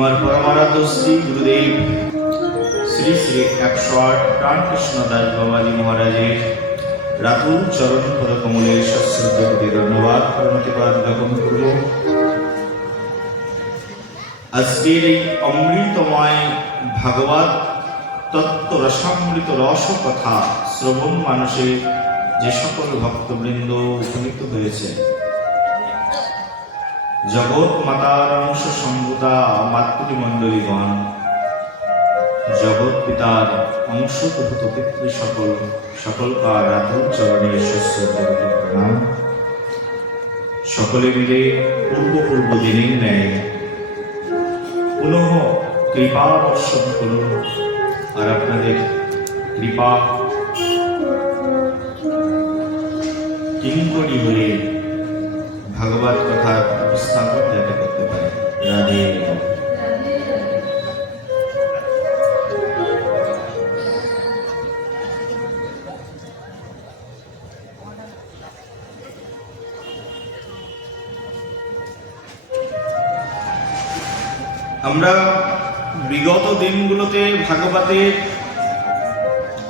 আমার পরমারাধ্য শ্রী গুরুদেব শ্রী শ্রী 108 রামকৃষ্ণ দাস বাবাজি মহারাজের রাতুল চরণ পদ কমলের সশ্রদ্ধ ধন্যবাদ প্রণতিবাদ জ্ঞাপন করব। আজকের এই অমৃতময় ভাগবত তত্ত্ব রসামৃত রস কথা শ্রবণ মানুষে যে সকল ভক্তবৃন্দ উপনীত হয়েছে, জগৎ মাতার অংশ সম্ভূতা মাতৃমণ্ডলীগণ, জগৎ পিতার অংশভূত পিতৃ সকলকার রাতুল চরণে সশ্রদ্ধ প্রণাম। সকলে মিলে পূর্ব দিনের ন্যায় পুনঃ কৃপা বর্ষণ করুন, আর আপনাদের কৃপা কিঙ্করী হয়ে ভাগবত কথা উপস্থাপন যাতে করতে পারে। রাধে। আমরা বিগত দিনগুলোতে ভাগবতের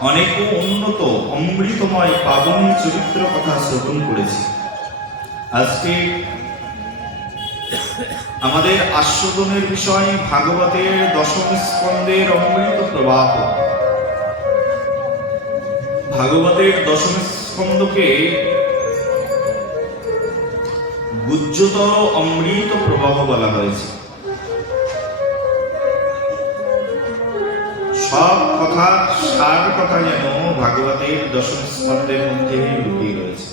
অনেক উন্নত অমৃতময় পাবনী চরিত্র কথা শ্রবণ করেছি। আজকে আমাদের আস্বাদনের বিষয় ভাগবতের দশম স্কন্ধের অমৃত প্রবাহ। ভাগবতের দশম স্কন্ধকে গুহ্যতর অমৃত প্রবাহ বলা হয়েছে। সব কথা সার কথা যেন ভাগবতের দশম স্কন্ধের মধ্যে লুকিয়ে রয়েছে।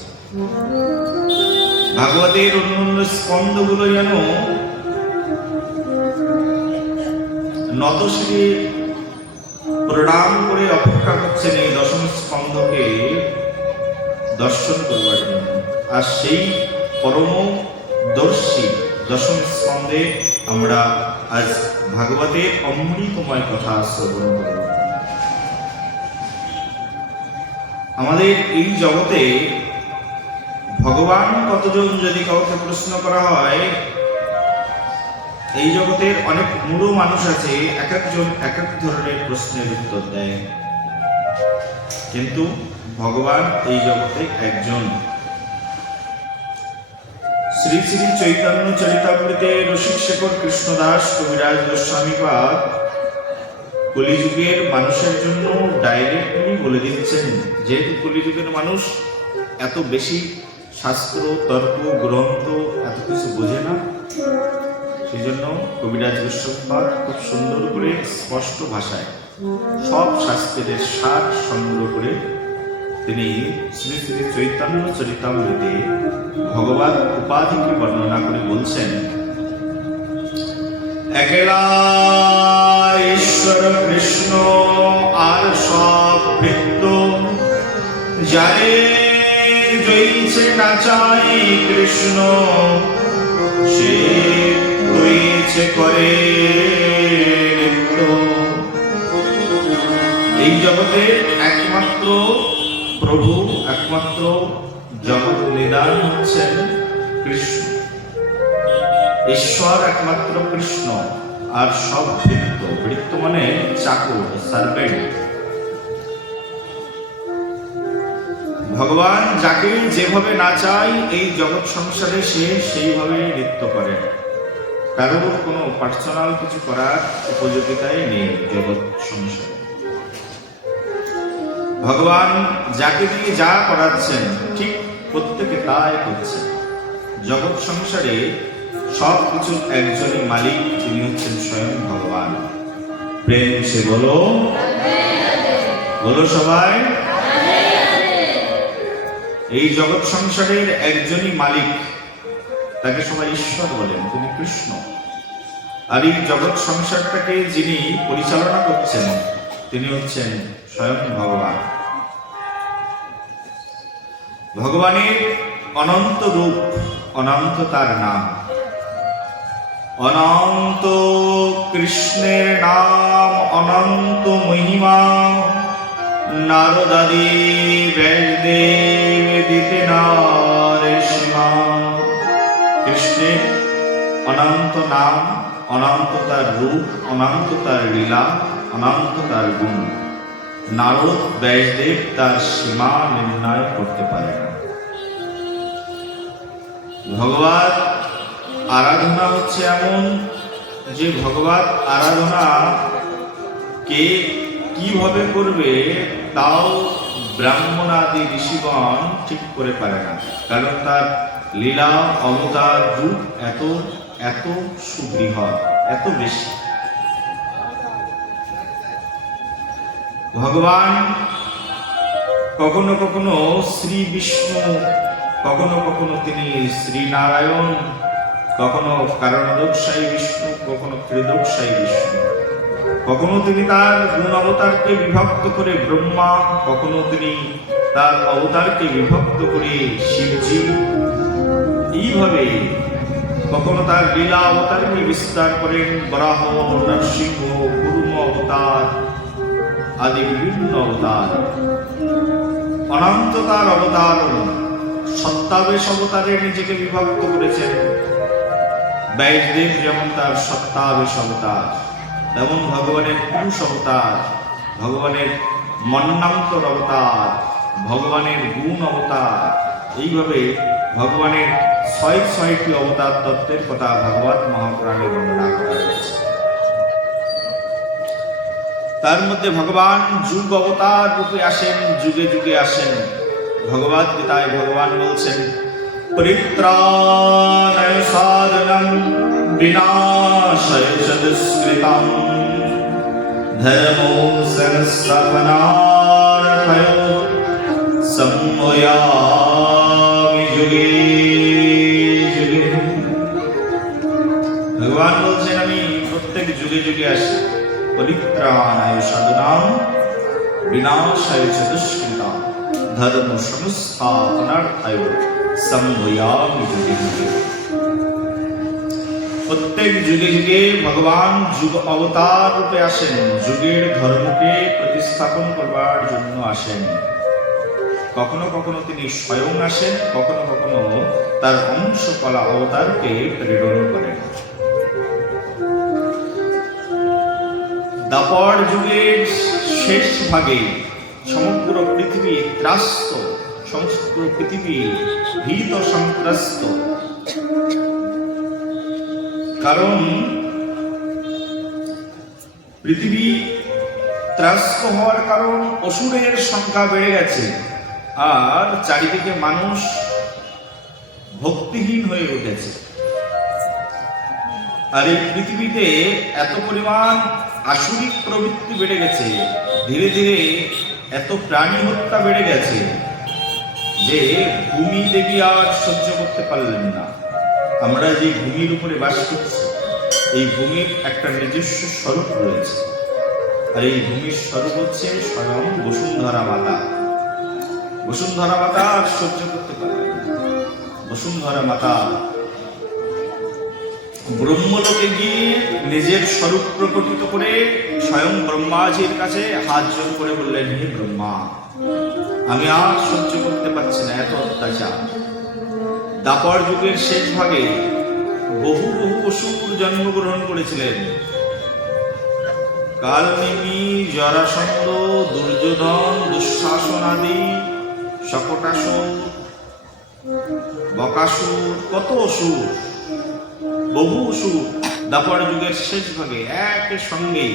ভাগবতের অন্যান্য স্কন্ধগুলো যেন নতশিরে প্রণাম করে অপেক্ষা করছেন এই দশম স্কন্ধকে দর্শন করবার জন্য। আর সেই পরমদর্শী দশম স্কন্ধে আমরা আজ ভাগবতের অমৃতময় কথা শ্রবণ করব। আমাদের এই জগতে ভগবান কতজন যদি কাউকে প্রশ্ন করা হয়, এই জগতের অনেক মূঢ় মানুষ আছে, এক একজন এক এক ধরনের প্রশ্নের উত্তর দেয়, কিন্তু ভগবান এই জগতে একজন। শ্রী শ্রী চৈতন্য চরিতামৃতে রসিক শেখর কৃষ্ণদাস কবিরাজ গোস্বামীপাদ কলিযুগের মানুষের জন্য ডাইরেক্টলি বলে দিচ্ছেন, যেহেতু কলিযুগের মানুষ এত বেশি শাস্ত্র তর্ক গ্রন্থ এত কিছু বোঝে না, সেই জন্য কবিরাজ গোস্বামীপাদ খুব সুন্দর করে স্পষ্ট ভাষায় সব শাস্ত্রের সার সংগ্রহ করে তিনি শ্রী শ্রী চৈতন্য চরিতামৃতে ভগবান উপাধিকে বর্ণনা করে বলছেন, একলা ঈশ্বর কৃষ্ণ আর সব বৃত্ত, যারে জয়ছে নাচাই কৃষ্ণ, সে হয়েছে করে নৃত্য। এই জগতে একমাত্র প্রভু, একমাত্র জগৎ নিদান হচ্ছেন কৃষ্ণ। ঈশ্বর একমাত্র কৃষ্ণ, আর সব বৃত্ত, বৃত্ত মানে চাকর, সার্ভেন্ট। ভগবান যাকে যেভাবে নাচাই এই জগৎ সংসারে সে সেইভাবে নৃত্য করেন, কারোর কোনো পার্সোনাল কিছু করার উপযোগিতাই নেই জগৎ সংসারে। ভগবান যাকে দিয়ে যা করাচ্ছেন ঠিক প্রত্যেকে তাই করছে। জগৎ সংসারে সব কিছুর একজনই মালিক, তিনি হচ্ছেন স্বয়ং ভগবান। প্রেম সে বলো, বলো সবাই। এই জগৎ সংসারের একজনই মালিক, তাকে সবাই ঈশ্বর বলেন, তিনি কৃষ্ণ। আর এই জগৎ সংসারটাকে যিনি পরিচালনা করছেন তিনি হচ্ছেন স্বয়ং ভগবান। ভগবানের অনন্ত রূপ, অনন্ত তার নাম। অনন্ত কৃষ্ণের নাম, অনন্ত মহিমা, নারদাদি ব্যাসদেব দিতে নারে সীমা। কৃষ্ণের অনন্ত নাম, অনন্ত তার রূপ, অনন্ত তার লীলা, অনন্ত তার গুণ। নারদ ব্যাসদেব তার সীমা নির্ণয় করতে পারে না। ভগবত আরাধনা হচ্ছে এমন যে ভগবত আরাধনা কে কিভাবে করবে তাও ব্রাহ্মণাদি ঋষিগণ ঠিক করে পারে না, কারণ তার লীলা অবতার রূপ এত এত সুবৃহৎ, এত বেশি। ভগবান কখনো কখনো শ্রী বিষ্ণু, কখনো কখনো তিনি শ্রীনারায়ণ, কখনো কারণোদকশায়ী বিষ্ণু, কখনো ত্রিদকশায়ী বিষ্ণু, কখনো তিনি তার গুণ অবতারকে বিভক্ত করে ব্রহ্মা, কখনো তিনি তার অবতারকে বিভক্ত করে শিবজি। এইভাবে কখনো তার লীলা অবতারকে বিস্তার করেন বরাহ, নরসিংহ, কুর্ম অবতার আদি বিভিন্ন অবতার। অনন্ত তার অবতার, সত্তাবেশ অবতারে নিজেকে বিভক্ত করেছেন। ব্যাসদেব যেমন তার সত্তাবেশ অবতার, তেমন ভগবানের পুরুষ অবতার, ভগবানের মন্নান্তর অবতার, ভগবানের গুণ অবতার। এইভাবে ভগবানের ৬৬টি অবতার তত্ত্বের কথা ভগবত মহাপুরাণে বর্ণনা করা হয়েছে। তার মধ্যে ভগবান যুগ অবতার রূপে আসেন, যুগে যুগে আসেন। ভগবত গীতায় ভগবান বলছেন, পরিত্রাণায় সাধনম বিনাশায় চ দুষ্কৃতম ধর্মো সংস্থাপনার্থয় সম্ময়ামি যুগে যুগে। ভগবান বলছেন, আমি প্রত্যেক যুগে যুগে আসি। পরিত্রাণায় সাধনাম বিনাশায় চ দুষ্কৃতম ধর্ম সংস্থাপনার্থয় সম্ময়ামি যুগে যুগে। প্রত্যেক যুগে যুগে ভগবান যুগ অবতার রূপে আসেন, যুগের ধর্মকে প্রতিস্থাপন করবার জন্য আসেন। কখনো কখনো তিনি স্বয়ং আসেন, কখনো কখনো তার অংশ কলা অবতারকে প্রেরণ করেন। দাপর যুগের শেষ ভাগে সমগ্র পৃথিবী ত্রাস্ত, সমস্ত পৃথিবী ভীত সন্ত্রস্ত। কারণ পৃথিবী ত্রাস্ত হওয়ার কারণ অসুরের সংখ্যা বেড়ে গেছে, আর চারিদিকে মানুষ ভক্তিহীন হয়ে উঠেছে। আর এই পৃথিবীতে এত পরিমাণ আসুরিক প্রবৃত্তি বেড়ে গেছে, ধীরে ধীরে এত প্রাণী হত্যা বেড়ে গেছে যে ভূমি দেবী আর সহ্য করতে পারলেন না। আমরা যে ভূমির উপরে বাস করছি, এই ভূমির একটা নিজস্ব স্বরূপ রয়েছে, আর এই ভূমির স্বরূপ হচ্ছে স্বয়ং বসুন্ধরা মাতা। বসুন্ধরা মাতা আর সহ্য করতে পারলেন না। বসুন্ধরা মাতা ব্রহ্মলোকে গিয়ে নিজের স্বরূপ প্রকটিত করে স্বয়ং ব্রহ্মাজির কাছে হাত জোর করে বললেন, হে ব্রহ্মা, আমি আর সহ্য করতে পারছি না এত অত্যাচার। দাপর যুগের শেষ ভাগে বহু বহু অসুর জন্মগ্রহণ করেছিলেন। কালনেমি, জরাসন্ধ, দুর্যোধন, দুঃশাসন আদি, শকটাসুর, বকাসুর, কত অসুর, বহু অসুর দাপর যুগের শেষ ভাগে একের সঙ্গে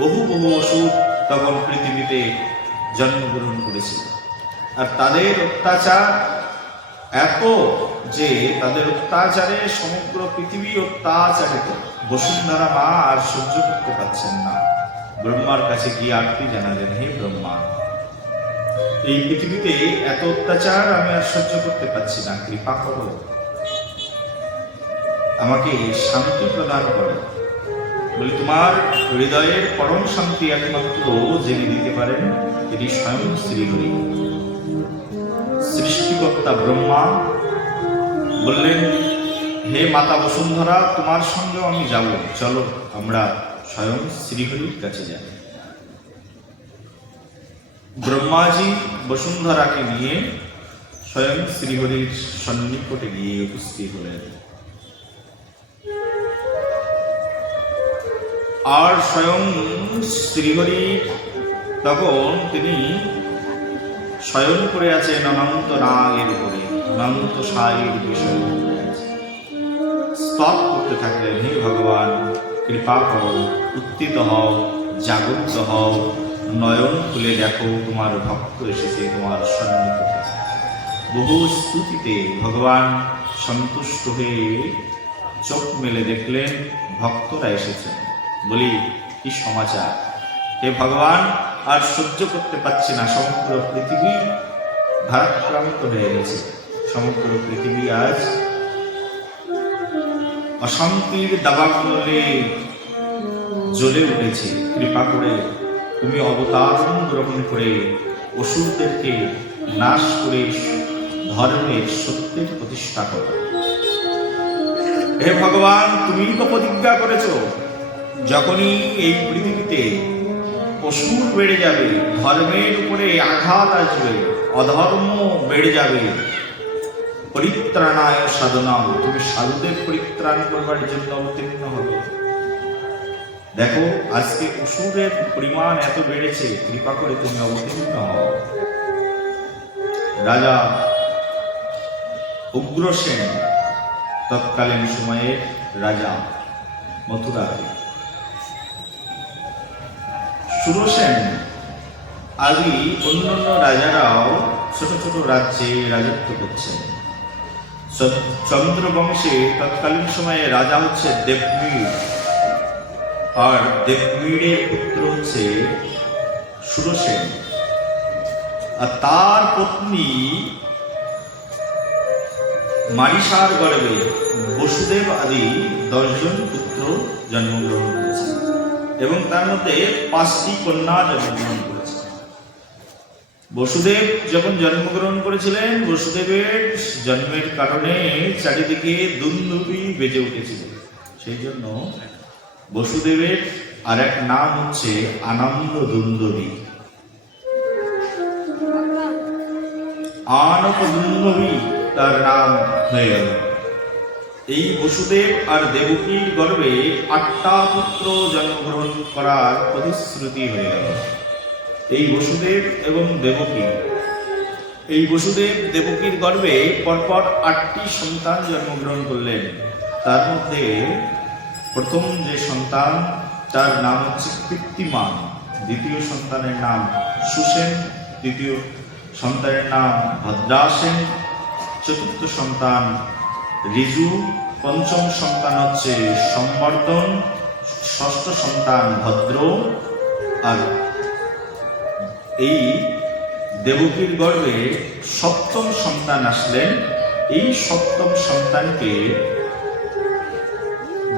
বহু বহু অসুর তখন পৃথিবীতে জন্মগ্রহণ করেছিল। আর তাদের অত্যাচার এত যে তাদের অত্যাচারে সমগ্র পৃথিবী অত্যাচারিত। বসুন্ধরা মা আর সহ্য করতে পারছেন না, ব্রহ্মার কাছে গিয়ে আরতি জানালেন, হে ব্রহ্মা, এই পৃথিবীতে এত অত্যাচার আমি আর সহ্য করতে পারছি না, কৃপা করো, আমাকে শান্তি প্রদান করো। বলি, তোমার হৃদয়ের পরম শান্তি একমাত্র জেনে দিতে পারেন এটি স্বয়ং শ্রীহরি। সৃষ্টিকর্তা ব্রহ্মা বললেন, হে মাতা বসুন্ধরা, তোমার সঙ্গেও আমি যাব, চলো আমরা স্বয়ং শ্রীহরির কাছে যাই। ব্রহ্মাজি বসুন্ধরাকে নিয়ে স্বয়ং শ্রীহরির সন্নিকটে গিয়ে উপস্থিত হলেন। আর স্বয়ং শ্রীহরি তখন তিনি শয়ন করে আছেন অনন্ত নাগের উপরে, অনন্ত সায়ের বিষয় স্তব করতে থাকলেন, হে ভগবান কৃপা করো, উত্থিত হও, জাগরিত হও, নয়ন খুলে দেখো তোমার ভক্ত এসেছে তোমার সন্নিকটে। বহু স্তুতিতে ভগবান সন্তুষ্ট হয়ে চোখ মেলে দেখলেন ভক্তরা এসেছেন। বলি কি সমাচার, হে ভগবান আর সহ্য করতে পারছি না, সমগ্র পৃথিবী ভারাক্রান্ত হয়ে গেছে, সমগ্র পৃথিবী আজ অশান্তির দাবানলে জ্বলে উঠেছে। কৃপা করে তুমি অবতার গ্রহণ করে অসুরদেরকে নাশ করে ধর্মের সত্যের প্রতিষ্ঠা করো। হে ভগবান তুমি তো প্রতিজ্ঞা করেছ, যখনই এই পৃথিবীতে অসুর বেড়ে যাবে, ধর্মের উপরে আঘাত আসবে, অধর্ম বেড়ে যাবে, পরিত্রাণায় সাধনাম, তুমি সাধুদের পরিত্রাণ করবার জন্য অবতীর্ণ হবে। দেখো আজকে অসুরের পরিমাণ এত বেড়েছে, কৃপা করে তুমি অবতীর্ণ হও। রাজা উগ্রসেন তৎকালীন সময়ের রাজা মথুরাতে, সুরসেন আদি অন্যান্য রাজারাও ছোট ছোট রাজ্যে রাজত্ব করছেন। চন্দ্রবংশে তৎকালীন সময়ে রাজা হচ্ছে দেববীর, আর দেববীরের পুত্র হচ্ছে সুরসেন, আর তার পত্নী মারিসার গর্ভে বসুদেব আদি 10 জন পুত্র জন্মগ্রহণ করেছে এবং তার মধ্যে 5টি কন্যা জন্মগ্রহণ করেছে। বসুদেব যখন জন্মগ্রহণ করেছিলেন, বসুদেবের জন্মের কারণে চারিদিকে দুন্দুবি বেজে উঠেছিল, সেই জন্য বসুদেবের আর এক নাম হচ্ছে আনন্দ দুন্দুবি। আনন্দ দুন্দুবি তার নাম হয়ে গেল। এই বসুদেব আর দেবকীর গর্ভে 8টা পুত্র জন্মগ্রহণ করার প্রতিশ্রুতি হয়ে গেল। এই বসুদেব এবং দেবকী, এই বসুদেব দেবকীর গর্ভে পরপর 8টি সন্তান জন্মগ্রহণ করলেন। তার মধ্যে প্রথম যে সন্তান তার নাম হচ্ছে কীর্তিমান, দ্বিতীয় সন্তানের নাম সুসেন, তৃতীয় সন্তানের নাম ভদ্রাসেন, চতুর্থ সন্তান ঋজু, পঞ্চম সন্তান হচ্ছে সম্বর্ধন, ষষ্ঠ সন্তান ভদ্র। আর এই দেবকীর গর্ভে 7ম সন্তান আসলেন। এই 7ম সন্তানকে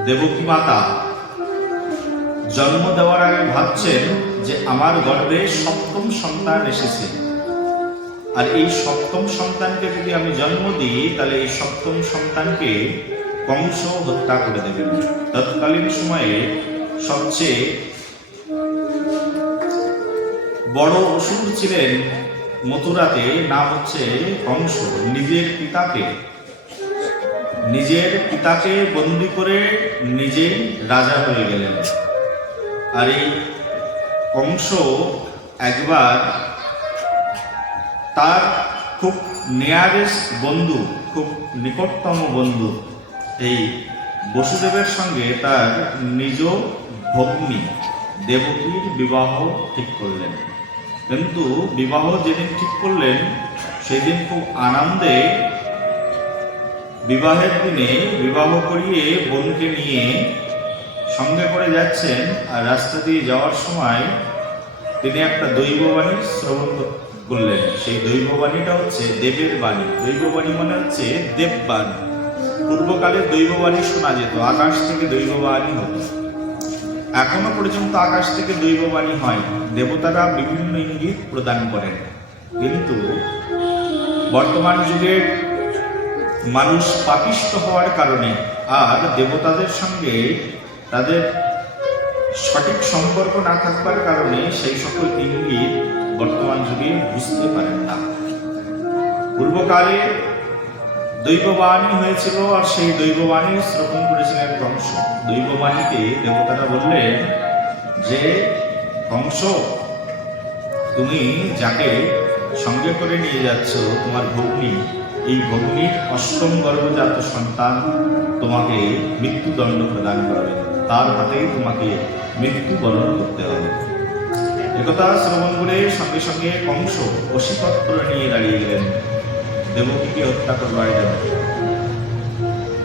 দেবকী মাতা জন্ম দেওয়ার আগে ভাবছেন যে আমার গর্ভে 7ম সন্তান এসেছে, আর এই 7ম সন্তানকে যদি আমি জন্ম দিই তাহলে এই 7ম সন্তানকে কংস হত্যা করে দেবেন। তৎকালীন সময়ে সবচেয়ে বড় অসুর ছিলেন মথুরাতে, নাম হচ্ছে কংস। নিজের পিতাকে বন্দী করে নিজেই রাজা হয়ে গেলেন। আর এই কংস একবার তার খুব নিয়ারেস্ট বন্ধু, খুব নিকটতম বন্ধু এই বসুদেবের সঙ্গে তার নিজ ভগ্নী দেবকীর বিবাহ ঠিক করলেন। কিন্তু বিবাহ যেদিন ঠিক করলেন সেদিন খুব আনন্দে বিবাহের দিনে বিবাহ করিয়ে বোনকে নিয়ে সঙ্গে করে যাচ্ছেন, আর রাস্তা দিয়ে যাওয়ার সময় তিনি একটা দৈববাণী শ্রবণ করলেন। সেই দৈববাণীটা হচ্ছে দেবের বাণী। দৈববাণী মানে হচ্ছে দেববাণী। পূর্বকালে দৈববাণী শোনা যেত, আকাশ থেকে দৈববাণী হতো। এখনো পর্যন্ত আকাশ থেকে দৈববাণী হয়, দেবতারা বিভিন্ন ইঙ্গিত প্রদান করেন। কিন্তু বর্তমান যুগে মানুষ পাপিষ্ঠ হওয়ার কারণে আর দেবতাদের সঙ্গে তাদের সঠিক সম্পর্ক না থাকবার কারণে সেই সকল ইঙ্গিত বর্তমান যুগে বুঝতে পারেন না। পূর্বকালে দৈববাণী হয়েছিল, আর সেই দৈববাণী শ্রবণ করেছিলেন কংস। দৈববাণীতে দেবতারা বললেন যে কংস, তুমি যাকে সঙ্গে করে নিয়ে যাচ্ছ তোমার ভগ্নী, এই ভগ্নীর অষ্টম গর্ভজাত সন্তান তোমাকে মৃত্যুদণ্ড প্রদান করবে, তার হাতেই তোমাকে মৃত্যুবরণ করতে হবে। একথা শ্রবণ করে সঙ্গে সঙ্গে কংস অশীপত্র নিয়ে দাঁড়িয়ে গেলেন দেবকীকে হত্যা করবার জন্য।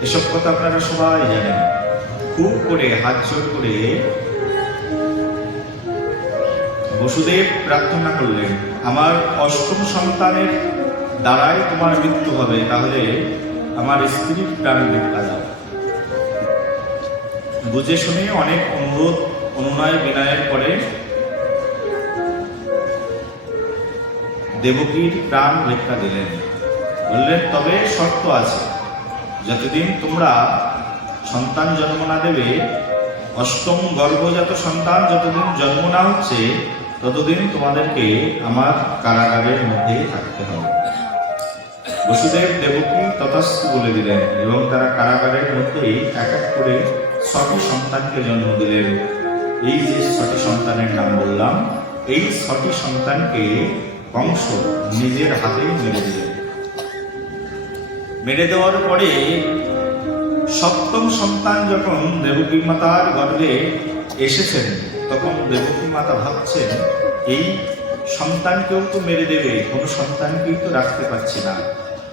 এসব কথা আপনারা সবাই জানেন। খুব করে হাত জোর করে বসুদেব প্রার্থনা করলেন, আমার অষ্টম সন্তানের দ্বারাই তোমার মৃত্যু হবে, তাহলে আমার স্ত্রীর প্রাণ ভিক্ষা দাও। বুঝে শুনে অনেক অনুরোধ অনুনয় বিনয়ের পরে দেবকীর প্রাণ ভিক্ষা দিলেন। বললেন, তবে শর্ত আছে, যতদিন তোমরা সন্তান জন্ম না দেবে, অষ্টম গর্ভজাত সন্তান যতদিন জন্ম না হচ্ছে, ততদিন তোমাদেরকে আমার কারাগারের মধ্যে থাকতে হবে। বসুদেব দেবকী তথাস্তু বলে দিলেন এবং তারা কারাগারের মধ্যেই এক এক করে 6টি সন্তানকে জন্ম দিলেন। এই যে 6টি সন্তানের নাম বললাম, এই 6টি সন্তানকে কংস নিজের হাতেই মেরে দিলেন। মেরে দেওয়ার পরে 7ম সন্তান যখন দেবকী মাতার গর্ভে এসেছেন, তখন দেবকী মাতা ভাবছেন, এই সন্তানকেও তো মেরে দেবে, কোনো সন্তানকেই তো রাখতে পারছি না।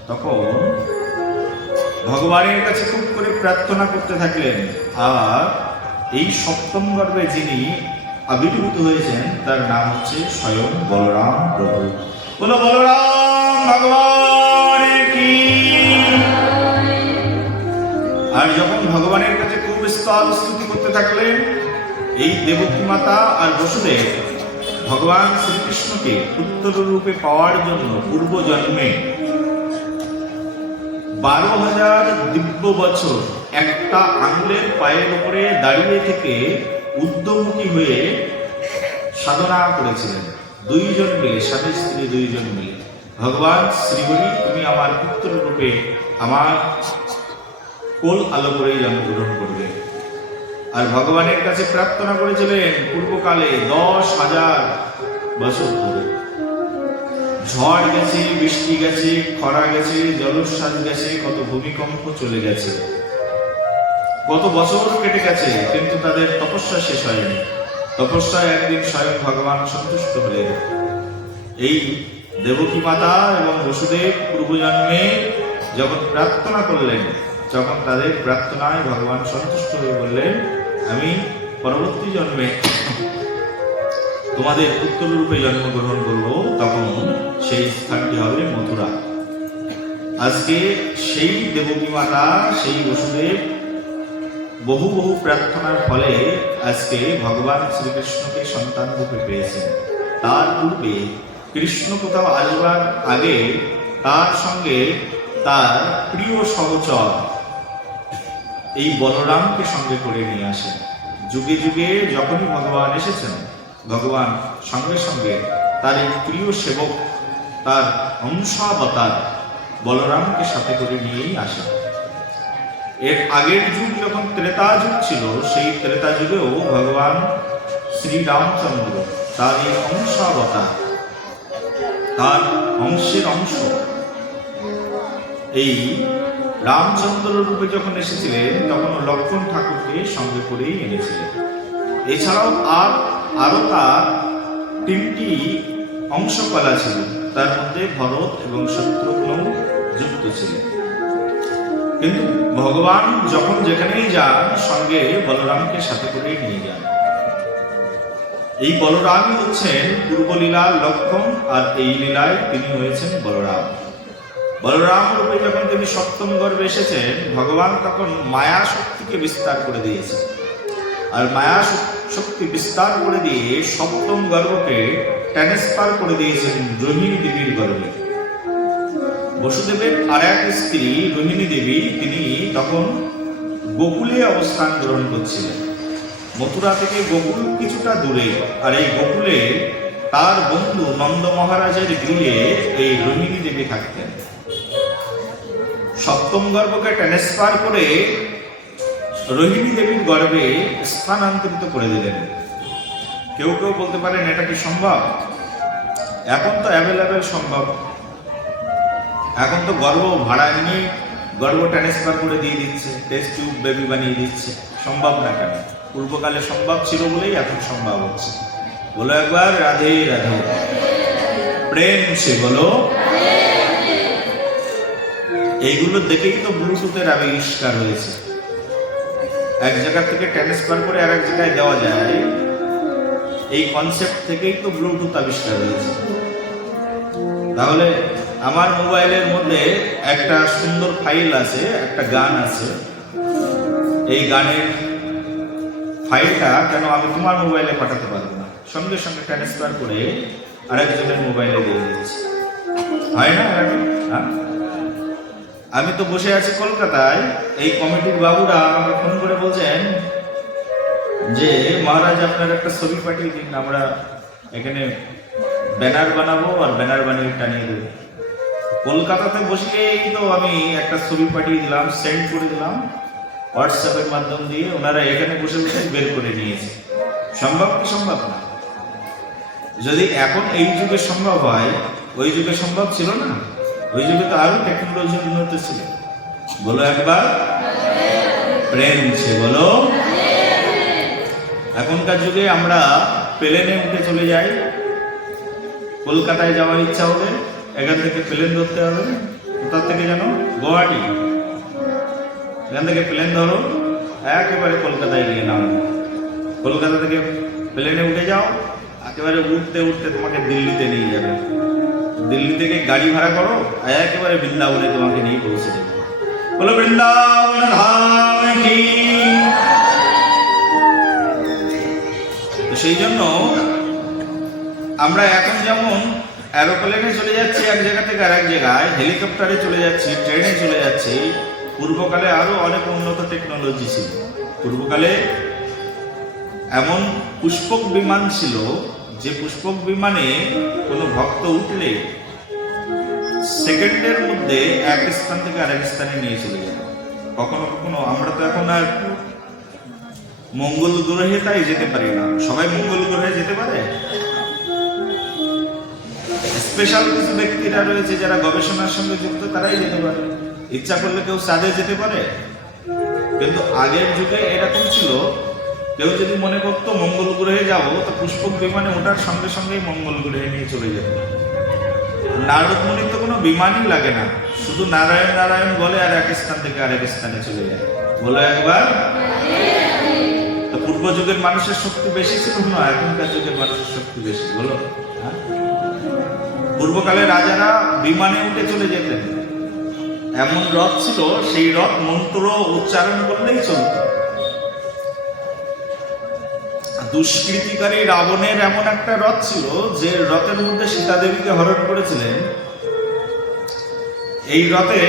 তখন ভগবানের কাছে খুব করে প্রার্থনা করতে থাকলেন। আর এই 7ম গর্ভে যিনি আবির্ভূত হয়েছেন তার নাম হচ্ছে স্বয়ং বলরাম প্রভু। বলো বলরাম ভগবানের কি। আর যখন ভগবানের কাছে খুব স্তব স্তুতি করতে থাকলেন, এই দেবকী মাতা আর বসুদেব ভগবান শ্রীকৃষ্ণকে পুত্র রূপে পাওয়ার জন্য পূর্ব জন্মে 12,000 দিব্য বছর একটা আঙুলের পায়ের উপরে দাঁড়িয়ে থেকে উদ্যমুখী হয়ে সাধনা করেছিলেন। 2 জন মিলে, স্বামী স্ত্রী 2 জন মিলে, ভগবান শ্রীহরি তুমি আমার পুত্র রূপে আমার কোল আলো করেই জন্মগ্রহণ করবে। আর ভগবানের কাছে প্রার্থনা করেছিলেন পূর্বকালে 10,000 বছর ধরে। ঝড় গেছে, বৃষ্টি গেছে, খরা গেছে, জলোচ্ছ্বাস গেছে, কত ভূমিকম্প চলে গেছে, কত বছর কেটে গেছে, কিন্তু তাদের তপস্যা শেষ হয়নি। তপস্যায় একদিন স্বয়ং ভগবান সন্তুষ্ট হলেন। এই দেবকী মাতা এবং বসুদেব পূর্বজন্মে যখন প্রার্থনা করলেন, যখন তাদের প্রার্থনায় ভগবান সন্তুষ্ট হয়ে বললেন, আমি পরবর্তী জন্মে তোমাদের পুত্র রূপে জন্মগ্রহণ করব, তখন সেই স্থানটি হবে মথুরা। আজকে সেই দেবকী মাতা, সেই বসুদেব বহু বহু প্রার্থনার ফলে আজকে ভগবান শ্রীকৃষ্ণকে সন্তান রূপে পেয়েছেন। তার পূর্বে কৃষ্ণ কোথাও আসবার আগে তার সঙ্গে তার প্রিয় সহচর এই বলরামকে সঙ্গে করে নিয়ে আসেন। যুগে যুগে যখনই ভগবান এসেছেন, ভগবান সঙ্গে সঙ্গে তার এই প্রিয় সেবক, তার অংশাবতার বলরামকে সাথে করে নিয়েই আসেন। এর আগের যুগ যখন ত্রেতা যুগ ছিল, সেই ত্রেতা যুগেও ভগবান শ্রীরামচন্দ্র তার এই অংশাবতার, তার অংশের অংশ এই রামচন্দ্র রূপে যখন এসেছিলেন, তখন লক্ষ্মণ ঠাকুরকে সঙ্গে করেই এনেছিলেন। এছাড়াও আরো তার 3টি অংশকলা ছিল, তার মধ্যে ভরত এবং শত্রুঘ্ন যুক্ত ছিলেন। কিন্তু ভগবান যখন যেখানেই যান, সঙ্গে বলরামকে সাথে করে নিয়ে যান। এই বলরামই হচ্ছেন পূর্বলীলার লক্ষণ, আর এই লীলায় তিনি হয়েছেন বলরাম। বলরাম রূপে যখন তিনি 7ম গর্ভে এসেছেন, ভগবান তখন মায়া শক্তিকে বিস্তার করে দিয়েছে। আর মায়া শক্তি বিস্তার করে দিয়ে 7ম গর্ভকে ট্রান্সফার করে দিয়েছেন রোহিণী দেবীর গর্ভে। বসুদেবের আর এক স্ত্রী রোহিণী দেবী, তিনি তখন গোকুলে অবস্থান গ্রহণ করছিলেন। মথুরা থেকে গোকুল কিছুটা দূরে, আর এই গোকুলে তার বন্ধু নন্দ মহারাজের গৃহে এই রোহিণী দেবী থাকতেন। 7ম গর্ভকে ট্রান্সফার করে রোহিণী দেবীর গর্ভে স্থানান্তরিত করে দিলেন। কেউ কেউ বলতে পারেন এটা কি সম্ভব? এখন তো অ্যাভেলেবেল সম্ভব। এখন তো গর্ভ ভাড়া নিয়ে গর্ভ ট্রান্সফার করে দিয়ে দিচ্ছে, টেস্ট টিউব বেবি বানিয়ে দিচ্ছে। সম্ভব না কেন? পূর্বকালে সম্ভব ছিল বলেই এখন সম্ভব হচ্ছে। বলো একবার রাধে রাধে, প্রেম সে বলো। এইগুলো দেখেই তো ব্লুটুথের আবিষ্কার হয়েছে। এক জায়গা থেকে ট্রান্সফার করে আর এক জায়গায় দেওয়া যায়, এই কনসেপ্ট থেকেই তো ব্লুটুথ আবিষ্কার হয়েছে। তাহলে আমার মোবাইলের মধ্যে একটা সুন্দর ফাইল আছে, একটা গান আছে, এই গানের ফাইলটা কেন আমি তোমার মোবাইলে পাঠাতে পারবো না? সঙ্গে সঙ্গে ট্রান্সফার করে আরেকজনের মোবাইলে দিয়ে দিচ্ছি, হয় না? হ্যাঁ, আমি তো বসে আছি কলকাতায়, এই কমিটির বাবুরা আমাকে ফোন করে বলছেন যে মহারাজ আপনার একটা ছবি পাঠিয়ে দিন, আমরা এখানে ব্যানার বানাবো আর ব্যানার বানিয়ে টানিয়ে দেবো। কলকাতাতে বসেই তো আমি একটা ছবি পাঠিয়ে দিলাম, সেন্ড করে দিলাম হোয়াটসঅ্যাপের মাধ্যম দিয়ে, ওনারা এখানে বসে বসে বের করে নিয়েছে। সম্ভব কি সম্ভব না? যদি এখন এই যুগে সম্ভব হয়, ওই যুগে সম্ভব ছিল না? ওই যুগে তো আরো টেকনোলজি উন্নত ছিল। বলো একবার প্রেম সে বলো। এখনকার যুগে আমরা প্লেনে উঠে চলে যাই, কলকাতায় যাওয়ার ইচ্ছা হবে, এখান থেকে প্লেন ধরতে হবে। কোথা থেকে জানো? গুয়াহাটি। এখান থেকে প্লেন ধরো, একেবারে কলকাতায় গিয়ে নামো। কলকাতা থেকে প্লেনে উঠে যাও, একেবারে উঠতে উঠতে তোমাকে দিল্লিতে নিয়ে যাবে। দিল্লি থেকে গাড়ি ভাড়া করো, একেবারে বৃন্দাবনে তোমাকে নিয়ে পৌঁছে দেবে। বলো বৃন্দাবন ধাম কি। সেই জন্য আমরা এখন যেমন এরোপ্লেনে চলে যাচ্ছি এক জায়গা থেকে আরেক জায়গায়, হেলিকপ্টারে চলে যাচ্ছি, ট্রেনে চলে যাচ্ছি, পূর্বকালে আরো অনেক উন্নত টেকনোলজি ছিল। পূর্বকালে এমন পুষ্পক বিমান ছিল যে পুষ্পক বিমানে কোনো ভক্ত উঠলে সেকেন্ডের মধ্যে এক স্থান থেকে আরেক স্থানে নিয়ে চলে যাবে। কখনো কখনো আমরা তো এখন আর মঙ্গল গ্রহে তাই যেতে পারি না। সবাই মঙ্গল গ্রহে যেতে পারে? স্পেশাল কিছু ব্যক্তিরা রয়েছে যারা গবেষণার সঙ্গে যুক্ত, তারাই যেতে পারে। ইচ্ছা করলে কেউ চাঁদে যেতে পারে। কিন্তু আগের যুগে এরকম ছিল, কেউ যদি মনে করতো মঙ্গল গ্রহে যাবো, তো পুষ্পক বিমানে ওঠার সঙ্গে সঙ্গেই মঙ্গল গ্রহে নিয়ে চলে যেত। নারদ মুনির তো কোনো বিমানই লাগে না, শুধু নারায়ণ নারায়ণ বলে আর এক স্থান থেকে আরেক স্থানে চলে যায়। বলো একবার। তো পূর্ব যুগের মানুষের শক্তি বেশি ছিল না, এখনকার যুগের মানুষের শক্তি বেশি। বলো, পূর্বকালে রাজারা বিমানে উঠে চলে যেতেন। এমন রথ ছিল, সেই রথ মন্ত্র উচ্চারণ করলেই চলত। দুষ্কৃতিকারী রাবণের এমন একটা রথ ছিল যে রথের মধ্যে সীতা দেবীকে হরণ করেছিলেন। এই রথে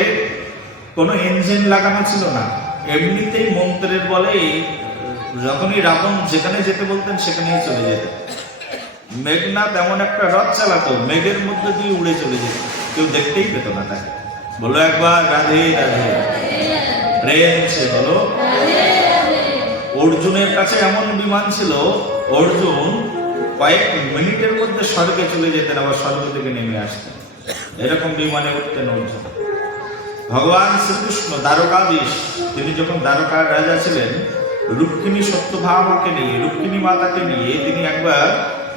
কোনো ইঞ্জিন লাগানো ছিল না, এমনিতেই মন্ত্রের বলে যখনই রাবণ যেখানে যেতে বলতেন সেখানেই চলে যেতেন। মেঘনাথ এমন একটা রথ চালাতো, মেঘের মধ্যে দিয়ে উড়ে চলে যেত, কেউ দেখতেই পেত না তাকে। বলো একবার রাধে রাধে, প্রেম সে বলো। অর্জুনের কাছে এমন বিমান ছিল, অর্জুন কয়েক মিনিটের মধ্যে স্বর্গে চলে যেতেন, আবার স্বর্গ থেকে নেমে আসতেন। এরকম বিমানে উঠতেন অর্জুন। ভগবান শ্রীকৃষ্ণ দ্বারকাধীশ, তিনি যখন দ্বারকার রাজা ছিলেন, রুক্মিণী সত্যভামাকে নিয়ে, রুক্মিণী মাতাকে নিয়ে তিনি একবার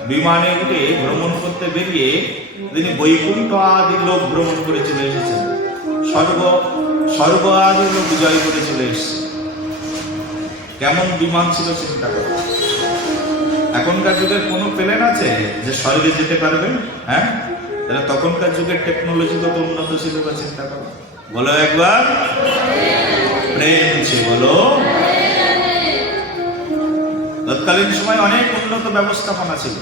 বিমানে উঠে ভ্রমণ করতে বেরিয়ে তিনি বৈকুণ্ঠ আদি লোক ভ্রমণ করে চলে এসেছেন। স্বর্গ আদি লোক জয় করে চলে এসেছে। কেমন বিমান ছিল চিন্তা করো। এখনকার যুগের কোনো প্লেন আছে যে স্বর্গে যেতে পারবে? হ্যাঁ, তাহলে তখনকার যুগের টেকনোলজি কত উন্নত ছিল বা চিন্তা করো। বলো একবার প্রেম সে বলো। তৎকালীন সময় অনেক উন্নত ব্যবস্থাপনা ছিল,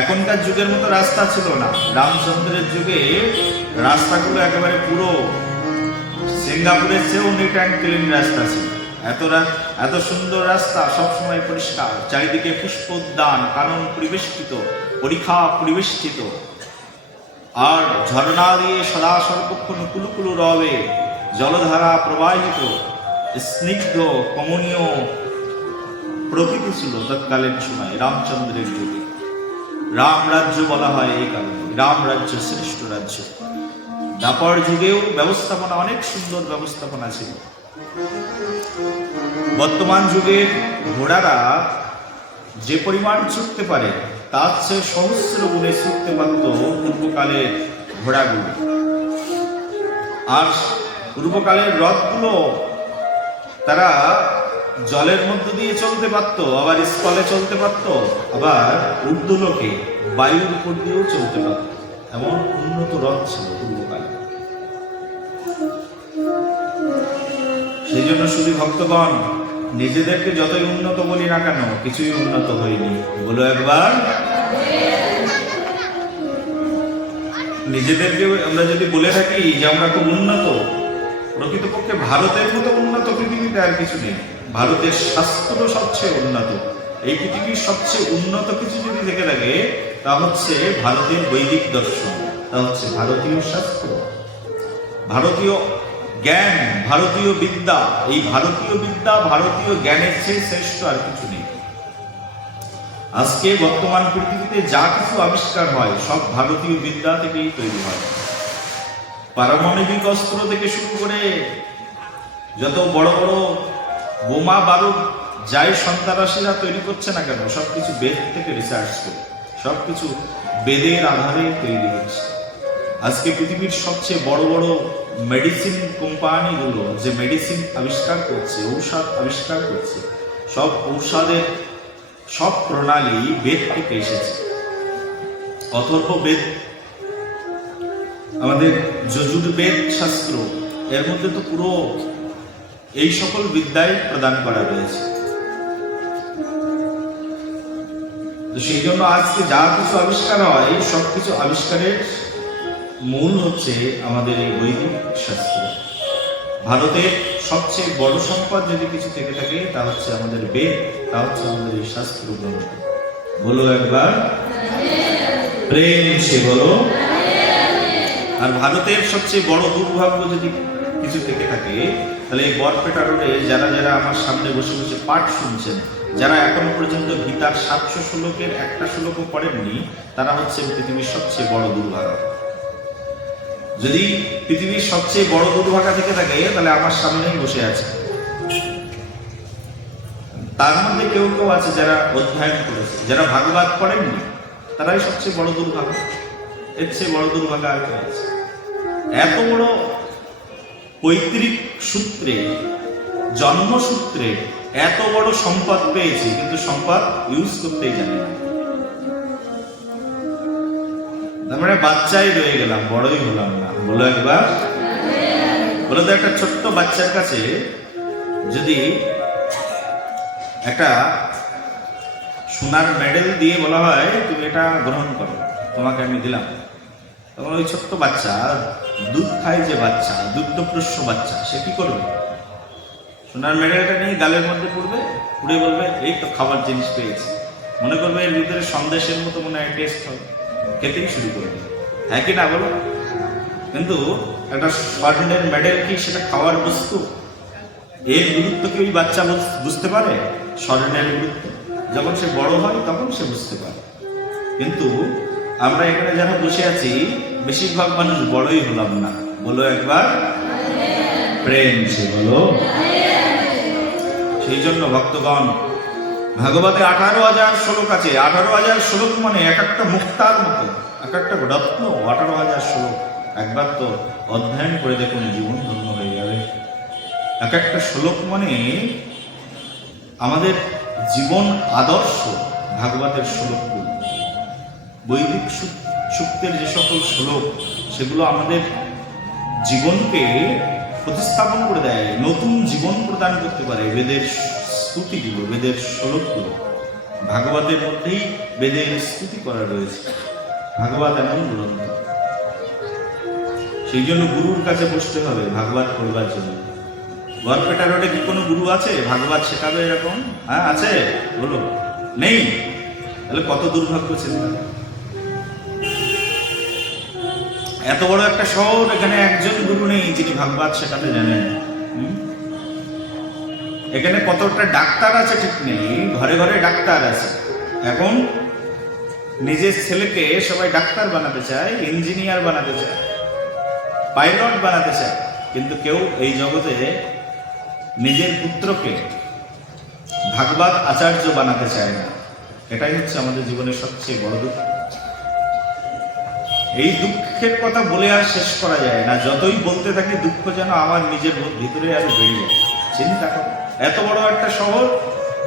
এখনকার যুগের মতো রাস্তা ছিল না। রামচন্দ্রের যুগে রাস্তাগুলো একেবারে পুরো সিঙ্গাপুরের চেয়েও নিট অ্যান্ড ক্লিন রাস্তা ছিল। এত সুন্দর রাস্তা, সবসময় পরিষ্কার, চারিদিকে পুষ্প উদ্যান, কানন পরিবেষ্টিত, পরিখা পরিবেষ্টিত, আর ঝর্ণা দিয়ে সদা সর্বক্ষণ কুলুকুলু রবে জলধারা প্রবাহিত। স্নিগ্ধ কমনীয় প্রকৃতি ছিল তৎকালীন সময় রামচন্দ্রের যুগে। রাম রাজ্য বলা হয় এই কারণে, রাম রাজ্য শ্রেষ্ঠ রাজ্য। দ্বাপর যুগেও ব্যবস্থাপনা অনেক সুন্দর ব্যবস্থাপনা ছিল। বর্তমান যুগের ঘোড়ারা যে পরিমাণ ছুটতে পারে তার চেয়ে সহস্র গুণে ছুটতে পারত পূর্বকালের ঘোড়াগুলো। আর পূর্বকালের রথগুলো তারা জলের মধ্য দিয়ে চলতে পারত, আবার স্থলে চলতে পারত, আবার ঊর্ধ্বলোকে বায়ুর উপর দিয়েও চলতে পারত। এমন উন্নত রথ ছিল পূর্বকালে। সেই জন্য শুধু ভক্তগণ, নিজেদেরকে যতই উন্নত বলি না কেন, কিছুই উন্নত হয়নি। বলো একবার। নিজেদেরকে আমরা যদি বলে থাকি যে আমরা খুব উন্নত, প্রকৃতপক্ষে ভারতের মতো উন্নত পৃথিবীতে আর কিছু নেই। ভারতের শাস্ত্র সবচেয়ে উন্নত। এই পৃথিবীর সবচেয়ে উন্নত কিছু যদি থেকে থাকে তা হচ্ছে ভারতের বৈদিক দর্শন, তা হচ্ছে ভারতীয় শাস্ত্র, ভারতীয় জ্ঞান, ভারতীয় বিদ্যা। এই ভারতীয় বিদ্যা, ভারতীয় জ্ঞানের চেয়ে শ্রেষ্ঠ আর কিছু নেই। আজকে বর্তমান পৃথিবীতে যা কিছু আবিষ্কার হয় সব ভারতীয় বিদ্যা থেকেই তৈরি হয়। পারমাণবিক অস্ত্র থেকে শুরু করে যত বড় বড় বোমা বারুদ যাই সন্ত্রাসীরা তৈরি করছে না কেন, সবকিছু বেদ থেকে রিসার্চ করে, সবকিছু বেদের আধারে তৈরি হচ্ছে। আজকে পৃথিবীর সবচেয়ে বড় বড় মেডিসিন কোম্পানিগুলো যে মেডিসিন আবিষ্কার করছে, ঔষধ আবিষ্কার করছে, সব ঔষধের সব প্রণালী বেদ থেকে এসেছে। অথর্ব বেদ, আমাদের যজুর্বেদ শাস্ত্র, এর মধ্যে তো পুরো এই সকল বিদ্যাই প্রদান করা রয়েছে। তো সেই জন্য আজকে যা কিছু আবিষ্কার হয় সবকিছু আবিষ্কারের মূল হচ্ছে আমাদের এই বৈদিক শাস্ত্র। ভারতের সবচেয়ে বড় সম্পদ যদি কিছু থেকে থাকে তা হচ্ছে আমাদের বেদ, তা হচ্ছে আমাদের এই শাস্ত্র গ্রন্থ। বলো একবার প্রেম সে বলো। আর ভারতের সবচেয়ে বড় দুর্ভাগ্য যদি কিছু থেকে থাকে তাহলে এই বরপেটা রোডে যারা যারা আমার সামনে বসে বসে পাঠ শুনছেন, যারা এখনো পর্যন্ত গীতার 700 শ্লোকের একটা শ্লোকও পড়েননি, তারা হচ্ছে পৃথিবীর সবচেয়ে বড় দুর্ভাগা। যদি পৃথিবীর সবচেয়ে বড় দুর্ভাগা থেকে থাকে তাহলে আমার সামনেই বসে আছে। তার মধ্যে কেউ কেউ আছে যারা অধ্যয়ন করেছে, যারা ভাগবত পড়েননি, তারাই সবচেয়ে বড় দুর্ভাগা। এর চেয়ে বড় দুর্ভাগা আর কে আছে? এত বড় পৈতৃক সূত্রে, জন্মসূত্রে এত বড় সম্পদ পেয়েছি, কিন্তু সম্পদ ইউজ করতেই জানি না। মানে বাচ্চাই রয়ে গেলাম, বড়ই হলাম না। বলো একবার। বলো তো, একটা ছোট্ট বাচ্চার কাছে যদি একটা সোনার মেডেল দিয়ে বলা হয় তুমি এটা গ্রহণ করো, তোমাকে আমি দিলাম, তখন ওই ছোট্ট বাচ্চা, দুধ খায় যে বাচ্চা, দুগ্ধপ্রস্য বাচ্চা, সে কি করবে? সোনার মেডেলটা নিয়ে গালের মধ্যে পুড়বে, পুড়ে বলবে এই তো খাবার জিনিস পেয়েছি। মনে করবে এর ভিতরে সন্দেশের মতো মনে হয় টেস্ট হবে, খেতেই শুরু করবে। হ্যাঁ কি না বলো? কিন্তু একটা স্বর্ণের মেডেল কি সেটা খাওয়ার বস্তু? এর গুরুত্ব কি ওই বাচ্চা বুঝতে পারে? স্বর্ণের গুরুত্ব যখন সে বড় হয় তখন সে বুঝতে পারে। কিন্তু আমরা এখানে যারা বসে আছি বেশিরভাগ মানুষ বড়ই হলাম না। বলো একবার প্রেম সে বলো। সেই জন্য ভক্তগণ, ভাগবতে 18,000 শ্লোক আছে। 18,000 শ্লোক মানে এক একটা মুক্তার মতো, এক একটা রত্ন। 18,000 শ্লোক একবার তো অধ্যয়ন করে দেখুন, জীবন ধন্য হয়ে যাবে। এক একটা শ্লোক মানে আমাদের জীবন আদর্শ। ভাগবতের শ্লোকগুলো, বৈদিক সূক্তের যে সকল শ্লোক, সেগুলো আমাদের জীবনকে প্রতিস্থাপন করে দেয়, নতুন জীবন প্রদান করতে পারে। বেদের স্তুতিগুলো, বেদের শ্লোকগুলো, ভাগবতের মধ্যেই বেদের স্তুতি করা রয়েছে। ভাগবত এমন গ্রন্থ, সেই জন্য গুরুর কাছে বসতে হবে ভাগবত পড়বার জন্য। বরপেটা রোডে কি কোনো গুরু আছে ভাগবত শেখাবে এরকম? হ্যাঁ আছে? বলো নেই? তাহলে কত দুর্ভাগ্য চিন্তা। এত বড় একটা শহর, এখানে একজন গুরু নেই যিনি ভাগবত শেখাতে জানেন। এখানে কতটা ডাক্তার আছে ঠিক নেই, ঘরে ঘরে ডাক্তার আছে। এখন নিজের ছেলেকে সবাই ডাক্তার বানাতে চায়, ইঞ্জিনিয়ার বানাতে চায়, পাইলট বানাতে চায়, কিন্তু কেউ এই জগতে নিজের পুত্রকে ভাগবত আচার্য বানাতে চায় না। এটাই হচ্ছে আমাদের জীবনের সবচেয়ে বড় দুঃখ। এই দুঃখের কথা বলে আর শেষ করা যায় না, যতই বলতে থাকি দুঃখ যেন আমার নিজের ভিতরে আরো বেড়ে যায়। চিন্তা করো, এত বড় একটা শহর,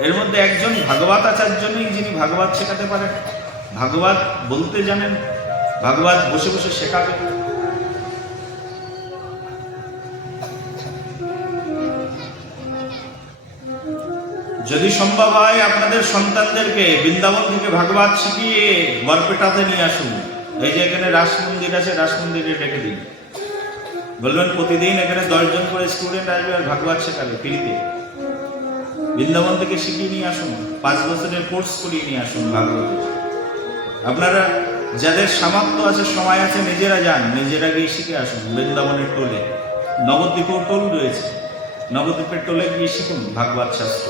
এর মধ্যে একজন ভাগবত আচার্য নেই যিনি ভাগবত শেখাতে পারেন, ভাগবত বলতে জানেন, ভাগবত বসে বসে শেখাবে। যদি সম্ভব হয় আপনাদের সন্তানদেরকে বৃন্দাবন থেকে ভাগবত শিখিয়ে বরপেটাতে নিয়ে আসুন। এই যে এখানে রাস মন্দির আছে, রাস মন্দিরে ডেকে দিন, বলবেন প্রতিদিন এখানে 10 জন করে স্টুডেন্ট আসবে আর ভাগবত শেখাবে ফ্রিতে। বৃন্দাবন থেকে শিখিয়ে নিয়ে আসুন, 5 বছরের কোর্স করিয়ে নিয়ে আসুন ভাগবত। আপনারা যাদের সামর্থ্য আছে, সময় আছে, নিজেরা যান, নিজেরা গিয়ে শিখে আসুন। বৃন্দাবনের টোলে, নবদ্বীপের টোল রয়েছে, নবদ্বীপের টোলে গিয়ে শিখুন ভাগবত শাস্ত্র।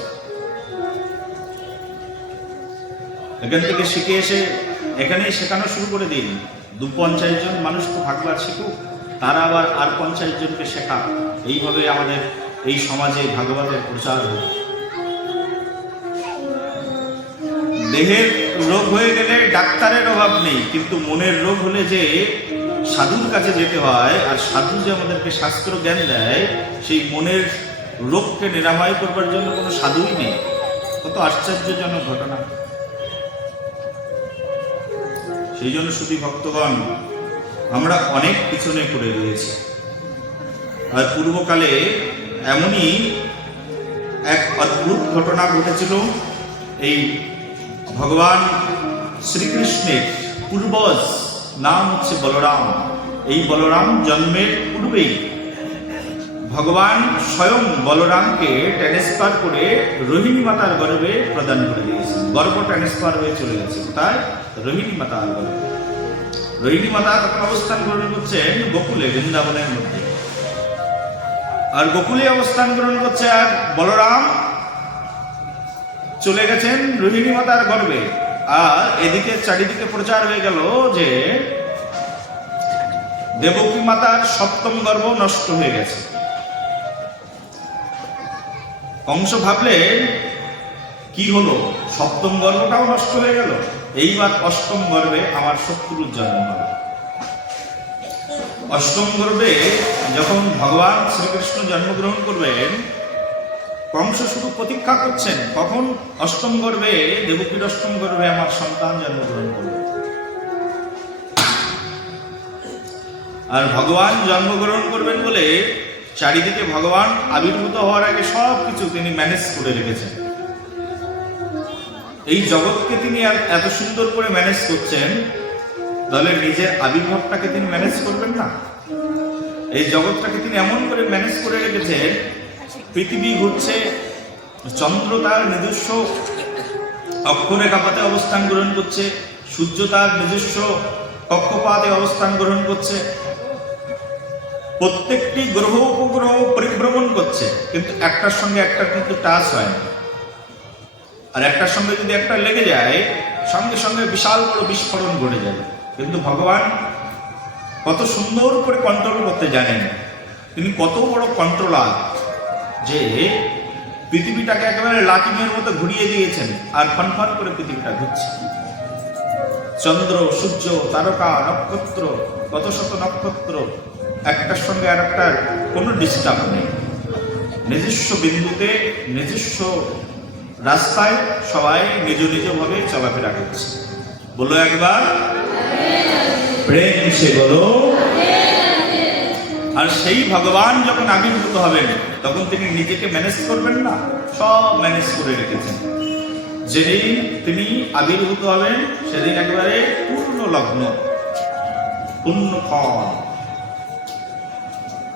এখান থেকে শিখে এসে এখানেই শেখানো শুরু করে দিন। 2-50 জন মানুষ তো ভাগবত শিখুক, তারা আবার আর 50 জনকে শেখা। এইভাবে আমাদের এই সমাজে ভাগবতের প্রচার হোক। দেহের রোগ হয়ে গেলে ডাক্তারের অভাব নেই, কিন্তু মনের রোগ হলে যে সাধুর কাছে যেতে হয়, আর সাধু যে আমাদেরকে শাস্ত্র জ্ঞান দেয়, সেই মনের রোগকে নিরাময় করবার জন্য কোনো সাধুই নেই। কত আশ্চর্যজনক ঘটনা। সেই জন্য শুধু ভক্তগণ, আমরা অনেক পিছনে পড়ে রয়েছি। আর পূর্বকালে এমনই এক অদ্ভুত ঘটনা ঘটেছিল। এই ভগবান শ্রীকৃষ্ণের পূর্বজ নাম হচ্ছে বলরাম। এই বলরাম জন্মের পূর্বেই ভগবান স্বয়ং বলরামকে ট্রান্সফার করে রোহিণী মাতার গর্ভে প্রদান করে দিয়েছেন। গর্ভ ট্রান্সফার হয়ে চলে গেছে কোথায়? রোহিণী মাতার গর্ভে। রোহিণী মাতা তখন অবস্থান গ্রহণ করছেন গোকুলে, বৃন্দাবনের মধ্যে। আর গোকুলে অবস্থান গ্রহণ করছে, আর বলরাম চলে গেছেন রোহিণী মাতার গর্ভে। আর এদিকে চারিদিকে প্রচার হয়ে গেল যে দেবকী মাতার 7ম গর্ভ নষ্ট হয়ে গেছে। কংস ভাবলেন কি হলো, 7ম গর্ভটাও নষ্ট হয়ে গেল, এইবার 8ম গর্ভে আমার শত্রুর জন্ম হবে। 8ম গর্ভে যখন ভগবান শ্রীকৃষ্ণ জন্মগ্রহণ করবেন, কংস শুধু প্রতীক্ষা করছেন কখন 8ম গর্ভে, দেবকীর 8ম গর্ভে আমার সন্তান জন্মগ্রহণ করবে। আর ভগবান জন্মগ্রহণ করবেন বলে চারিদিকে ভগবান আবির্ভূত হওয়ার আগে সব কিছু তিনি ম্যানেজ করে রেখেছেন। এই জগৎকে তিনি এত সুন্দর করে ম্যানেজ করছেন, তাহলে নিজের আবির্ভাবটাকে তিনি ম্যানেজ করবেন না? এই জগৎটাকে তিনি এমন করে ম্যানেজ করে রেখেছেন, পৃথিবী ঘুরছে, চন্দ্র তার নিজস্ব অক্ষরেখাপাতে অবস্থান গ্রহণ করছে, সূর্য তার নিজস্ব কক্ষপাতে অবস্থান গ্রহণ করছে, প্রত্যেকটি গ্রহ উপগ্রহ পরিভ্রমণ করছে, কিন্তু একটার সঙ্গে একটা কিন্তু টাচ হয় না। আর একটার সঙ্গে যদি একটা লেগে যায়, সঙ্গে সঙ্গে বিশাল বড় বিস্ফোরণ ঘটে যাবে। কিন্তু ভগবান কত সুন্দর করে কন্ট্রোল করতে জানেন। তিনি কত বড় কন্ট্রোলার যে পৃথিবীটাকে একেবারে লাটিমের মতো ঘুরিয়ে দিয়েছেন, আর ফনফন করে পৃথিবীটা ঘুরছে। চন্দ্র, সূর্য, তারকা, নক্ষত্র, কত শত নক্ষত্র, একটার সঙ্গে আর একটার কোনো ডিস্টার্ব নেই। নিজস্ব বিন্দুতে, নিজস্ব রাস্তায় সবাই নিজ নিজ ভাবে চলাফেরা করছে। বলো একবার প্রেম সে বলো। আর সেই ভগবান যখন আবির্ভূত হবেন, তখন তিনি নিজেকে ম্যানেজ করবেন না, সব ম্যানেজ করে রেখেছেন। যেদিন তিনি আবির্ভূত হবেন সেদিন একেবারে পূর্ণ লগ্ন, পূর্ণ ফল।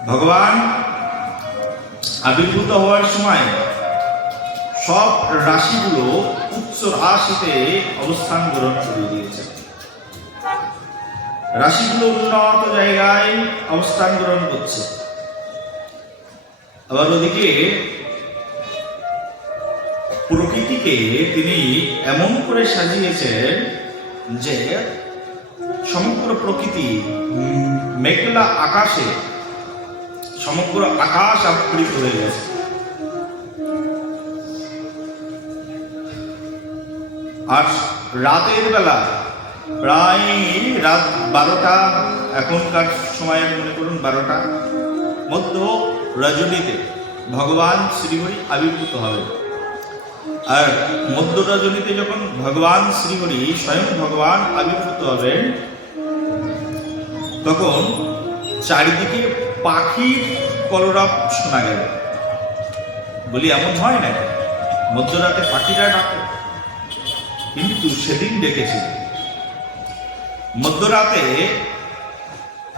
ভগবান আবির্ভূত হওয়ার সময় সব রাশিগুলো উচ্চ রাশিতে অবস্থান গ্রহণ করে দিয়েছে। রাশিগুলো উন্নত জায়গায় অবস্থান গ্রহণ করছে। আবার ওদিকে প্রকৃতিকে তিনি এমন করে সাজিয়েছেন যে সমগ্র প্রকৃতি মেঘলা আকাশে সমগ্র আকাশ আবৃত হয়ে গেছে। আর রাতের বেলা প্রায় রাত 12টা, এখনকার সময়ে মনে করুন 12টা, মধ্য রজনীতে ভগবান শ্রীহরি আবির্ভূত হবে। আর মধ্য রজনীতে যখন ভগবান শ্রীহরি স্বয়ং ভগবান আবির্ভূত হবেন, তখন চারিদিকে পাখির কলরব শোনা গেল। বলি এমন হয় না মধ্যরাতে পাখিরা ডাকে? কিন্তু সেদিন ডেকেছিল। মধ্যরাতে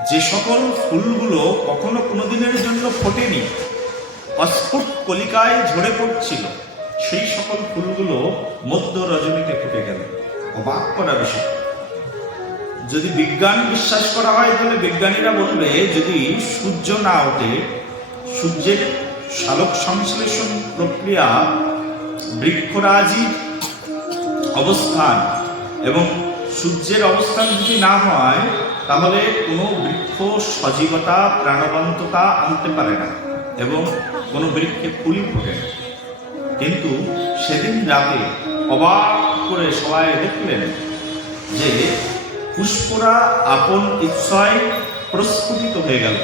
যে সকল ফুলগুলো কখনো কোনোদিনের জন্য ফোটেনি, অস্ফুট কলিকায় ঝরে পড়ছিল, সেই সকল ফুলগুলো মধ্য রজনীতে ফুটে গেল। অবাক করা বিষয়। যদি বিজ্ঞান বিশ্বাস করা হয় তাহলে বিজ্ঞানীরা বলবে, যদি সূর্য না ওঠে, সূর্যের সালোক সংশ্লেষণ প্রক্রিয়া, বৃক্ষরাজির অবস্থান এবং সূর্যের অবস্থান যদি না হয়, তাহলে কোনো বৃক্ষ সজীবতা, প্রাণবন্ততা আনতে পারে না এবং কোনো বৃক্ষে ফুলই ফোটে না। কিন্তু সেদিন রাতে অবাক করে সবাই দেখলেন যে পুষ্পরা আপন ইচ্ছায় প্রস্ফুটিত হয়ে গেল।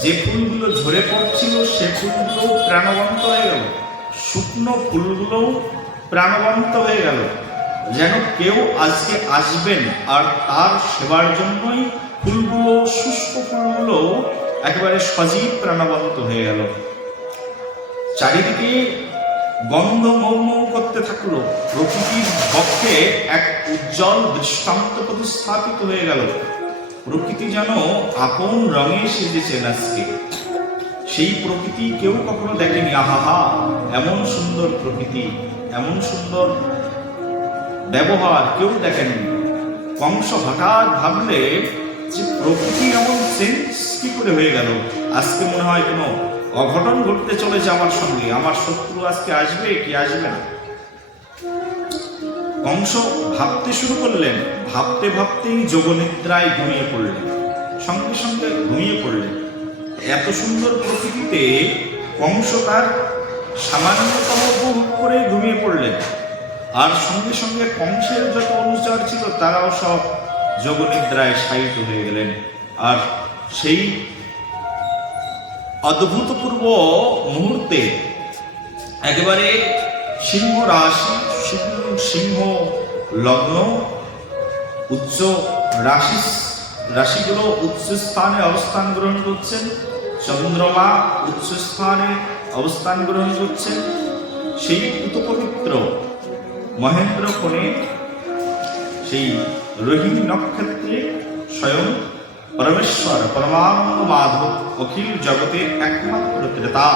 যে ফুলগুলো ঝরে পড়ছিল সে ফুলগুলো প্রাণবন্ত হয়ে গেল, শুকনো ফুলগুলো প্রাণবন্ত হয়ে গেল, যেন কেউ আজকে আসবেন আর তার সেবার জন্যই ফুলগুলো, শুষ্ক ফুলগুলো একেবারে সজীব প্রাণবন্ত হয়ে গেল। চারিদিকে গন্ধ মৌ করতে থাকলো। প্রকৃতির পক্ষে এক উজ্জ্বল দৃষ্টান্ত প্রতিস্থাপিত হয়ে গেল। প্রকৃতি যেন আপন রঙে সেজেছেন আজকে। সেই প্রকৃতি কেউ কখনো দেখেনি। আহা, এমন সুন্দর প্রকৃতি, এমন সুন্দর ব্যবহার কেউ দেখেনি। কংস হঠাৎ ভাবলে যে প্রকৃতি এমন চেঞ্জ কি করে হয়ে গেল? আজকে মনে হয় কোনো অঘটন ঘটতে চলেছে আমার সঙ্গে, আমার শত্রু আজকে আসবে কি আসবে না। কংস ভাবতে শুরু করলেন, ভাবতে ভাবতেই যোগনিদ্রায় ঘুমিয়ে পড়লেন, সঙ্গে সঙ্গে ঘুমিয়ে পড়লেন। এত সুন্দর প্রকৃতিতে কংস তার সামান্যতম উপভোগ করে ঘুমিয়ে পড়লেন। আর সঙ্গে সঙ্গে কংসের যত অনুচর ছিল তারাও সব যোগনিদ্রায় শায়িত হয়ে গেলেন। আর সেই অদ্ভুতপূর্ব মুহূর্তে একেবারে সিংহ রাশি, সিংহ লগ্ন, উচ্চ রাশিগুলো উচ্চ স্থানে অবস্থান গ্রহণ করছেন, চন্দ্রমা উচ্চ স্থানে অবস্থান গ্রহণ করছেন। সেই পুতপবিত্র মহেন্দ্র কোণে সেই রোহিণী নক্ষত্রে স্বয়ং পরমেশ্বর পরমানন্দ মাধব অখিল জগতের একমাত্র ত্রেতা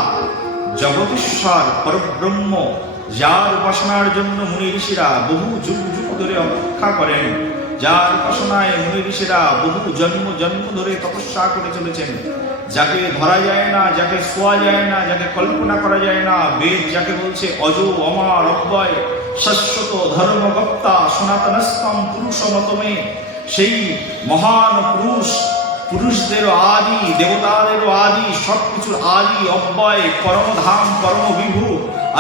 জগদীশ্বর পরব্রহ্ম, যার উপাসনার জন্য মুনি ঋষিরা বহু যুগ যুগ ধরে অপেক্ষা করেন, যার উপাসনায় মুনি ঋষিরা বহু জন্ম জন্ম ধরে তপস্যা করে চলেছেন, যাকে ধরা যায় না, যাকে ছোঁয়া যায় না, যাকে কল্পনা করা যায় না, বেদ যাকে বলছে অজ অমর অব্যয় শাশ্বত ধর্মবক্তা সনাতনস্তম পুরুষমতমে, সেই মহান পুরুষদেরও আদি, দেবতাদেরও আদি, সবকিছুর আদি অব্যয় পরমধাম পরমবিভু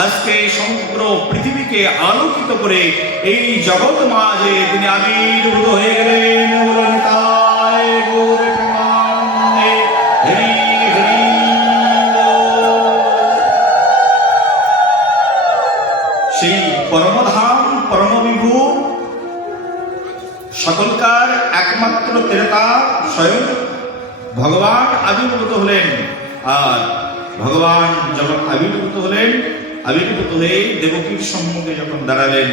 আজকে সমগ্র পৃথিবীকে আলোকিত করে এই জগৎ মাঝে তিনি আবির্ভূত হয়ে গেলেন। সেই পরমধাম পরমবিভু সকলকার একমাত্র ত্রেতা স্বয়ং ভগবান আবির্ভূত হলেন। আর ভগবান যখন আবির্ভূত হলেন, আবির্ভূত হয়ে দেবকীর সম্মুখে যখন দাঁড়ালেন,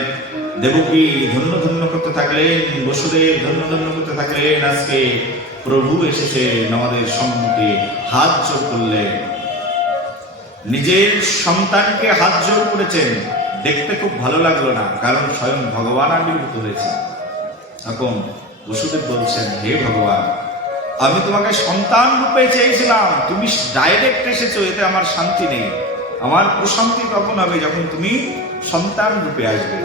দেবকী ধন্য ধন্য করতে থাকলেন, বসুদেব ধন্য ধন্য করতে থাকলেন। আজকে প্রভু এসেছেন আমাদের সম্মুখে, হাত জোর করলেন, নিজের সন্তানকে হাত জোর করেছেন। দেখতে খুব ভালো লাগলো না, কারণ স্বয়ং ভগবান আবির্ভূত হয়েছে। এখন বসুদেব বলছেন, হে ভগবান, আমি তোমাকে সন্তান রূপে চেয়েছিলাম, তুমি ডাইরেক্ট এসেছো, এতে আমার শান্তি নেই। আমার প্রশান্তি তখন হবে যখন তুমি সন্তান রূপে আসবে।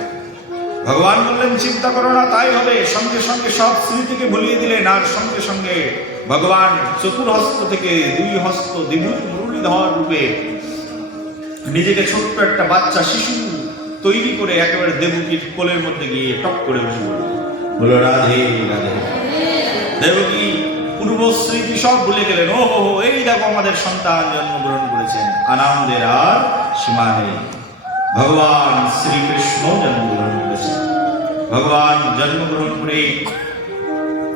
ভগবান বললেন চিন্তা করো না, তাই হবে। সঙ্গে সঙ্গে সব স্মৃতিকে ভুলিয়ে দিলেন, আর সঙ্গে সঙ্গে ভগবান চতুর্হস্ত থেকে 2 হস্ত দ্বিভুজ মুরলীধর রূপে নিজেকে ছোট্ট একটা বাচ্চা শিশু তৈরি করে একেবারে দেবকীর কোলের মধ্যে গিয়ে টক করে বসে বলল রাধে রাধে। দেবকী পূর্ব স্মৃতি সব ভুলে গেলেন। ও হো, এই দেখো আমাদের সন্তান জন্মগ্রহণ করেছেন, আনন্দের আর সীমা নেই। ভগবান শ্রীকৃষ্ণ জন্মগ্রহণ করেছেন। ভগবান জন্মগ্রহণ করে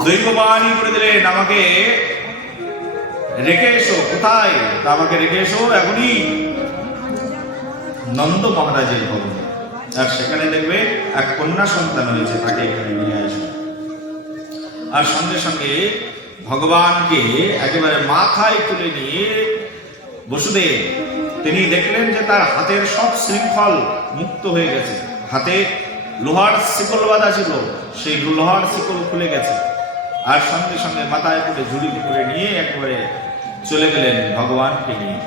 দৈববাণী করে দিলেন, আমাকে রেখে এসো। কোথায়? আমাকে রেখে এসো এখনই নন্দ মহারাজের ভবনে। আর সেখানে দেখবে এক কন্যা সন্তান হয়েছে, তাকে এখানে নিয়ে আসো। আর সঙ্গে সঙ্গে ভগবানকে একেবারে মাথায় তুলে নিয়ে বসুদেব তিনি দেখলেন যে তার হাতের সব শৃঙ্খল মুক্ত হয়ে গেছে। হাতে লোহার শিকল বাঁধা ছিল, সেই লোহার শিকল খুলে গেছে। আর সঙ্গে সঙ্গে মাথায় করে ঝুড়ি করে নিয়ে একেবারে চলে গেলেন ভগবানকে নিয়ে।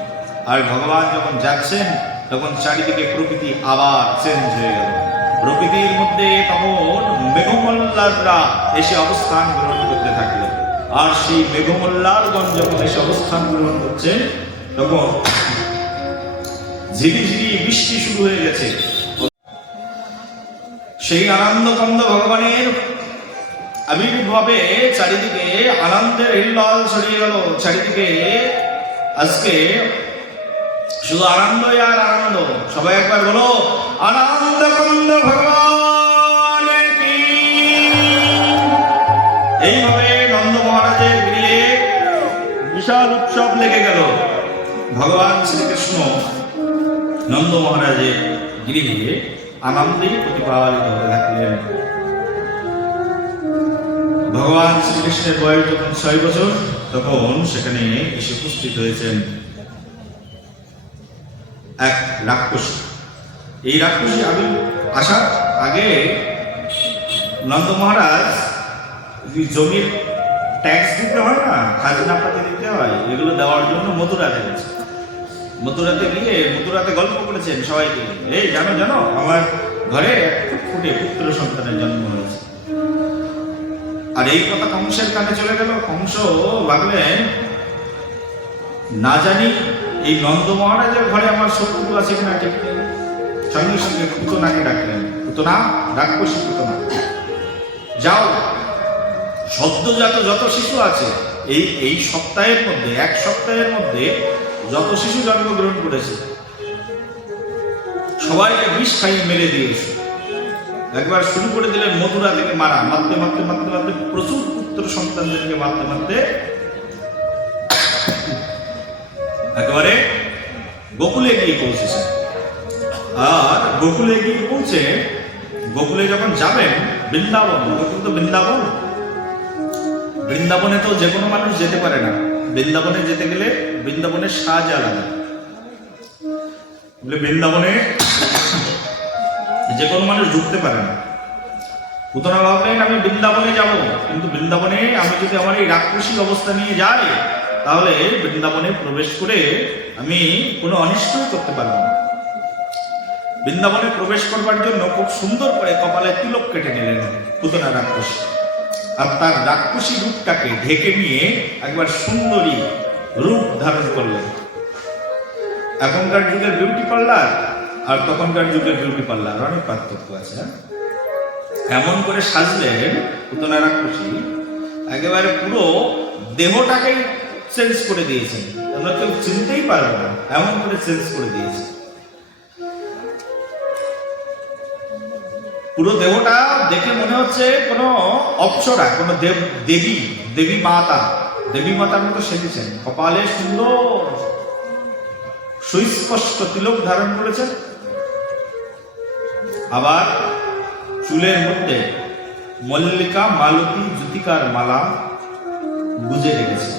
আর ভগবান যখন যাচ্ছেন তখন চারিদিকে প্রকৃতি আবার চেঞ্জ হয়ে গেল। প্রকৃতির মধ্যে তখন মেঘমল্লাররা এসে অবস্থান গ্রহণ করতে থাকলো। আর সেই মেঘমল্লারগণ যখন এসে অবস্থান গ্রহণ করছে তখন ঝিরিঝিরি বৃষ্টি শুরু হয়ে গেছে। সেই আনন্দকন্দ ভগবানের আবির্ভাবে চারিদিকে আনন্দের হিল্লোল ছড়িয়ে গেল। চারিদিকে আজকে শুধু আনন্দই আর আনন্দ। সবাই একবার বলো আনন্দকন্দ ভগবান কি। এইভাবে নন্দ মহারাজের গৃহে বিশাল উৎসব লেগে গেল। ভগবান শ্রীকৃষ্ণ নন্দ মহারাজের গৃহে আনন্দেই প্রতিপালিত হতে থাকলেন। ভগবান শ্রীকৃষ্ণের বয়স যখন 6 বছর তখন সেখানে এসে উপস্থিত হয়েছেন এক রাক্ষসী। এই রাক্ষসী আসার আগে নন্দ মহারাজ জমির ট্যাক্স দিতে হয় না, খাজনা পাতি দিতে হয়, এগুলো দেওয়ার জন্য মথুরাতে গেছে। মথুরাতে গিয়ে মথুরাতে গল্প করেছেন সবাইকে, এই জানো জানো আমার ঘরে ফুটফুটে পুত্র সন্তানের জন্ম হয়েছে। আর এই কথা কংসের কানে চলে গেল। কংস ভাবলেন না জানি এই নন্দ মহারাজের ঘরে আমার শত্রু আছে কিনা ঠিক নেই। সঙ্গে সঙ্গে পুতনাকে ডাকলেন, পুতনা, রাক্ষসী পুতনা, যাও সদ্যজাত যত শিশু আছে এই সপ্তাহের মধ্যে, 1 সপ্তাহের মধ্যে যত শিশু জন্মগ্রহণ করেছে সবাইকে বিষ খাইয়ে মেরে দিয়ে এসো। একবার শুরু করে দিলেন মথুরা থেকে মারা, মারতে মারতে মারতে মারতে প্রচুর পুত্র সন্তানদেরকে মারতে মারতে একেবারে গোকুলে গিয়ে পৌঁছেছে। আর গোকুলে গিয়ে পৌঁছে গোকুলে যখন যাবেন, বৃন্দাবন, গোকুল তো বৃন্দাবন, বৃন্দাবনে তো যে কোনো মানুষ যেতে পারে না। বৃন্দাবনে যেতে গেলে বৃন্দাবনের সাজ আলাদা। বৃন্দাবনে যে কোনো মানুষ ঢুকতে পারে না। পুতনা ভাবলেন আমি বৃন্দাবনে যাব, কিন্তু বৃন্দাবনে আমি যদি আমার এই রাক্ষসী অবস্থা নিয়ে যাই তাহলে বৃন্দাবনে প্রবেশ করে আমি কোনো অনিষ্টই করতে পারবো না। বৃন্দাবনে প্রবেশ করবার জন্য খুব সুন্দর করে কপালে তিলক কেটে নিলেন পুতনা রাক্ষসী। আর তার রাক্ষসী রূপটাকে ঢেকে নিয়ে একবার সুন্দরী রূপ ধারণ করলেন। এখনকার যুগের বিউটি পার্লার আর তখনকার যুগের বিউটি পার্লার অনেক পার্থক্য আছে। এমন করে সাজলেন পুতনা রাক্ষসী, একেবারে পুরো দেহটাকেই চেঞ্জ করে দিয়েছেন, আমরা কেউ চিনতেই পারবো না, এমন করে চেঞ্জ করে দিয়েছে। পুরো দেহটা দেখে মনে হচ্ছে কোনো অপ্সরা, কোনো দেবী মাতার মতো সেজেছেন। কপালে সুন্দর সুস্পষ্ট তিলক ধারণ করেছেন। আবার চুলের মধ্যে মল্লিকা, মালতী, জ্যোতিকার মালা গুজে রেখেছে।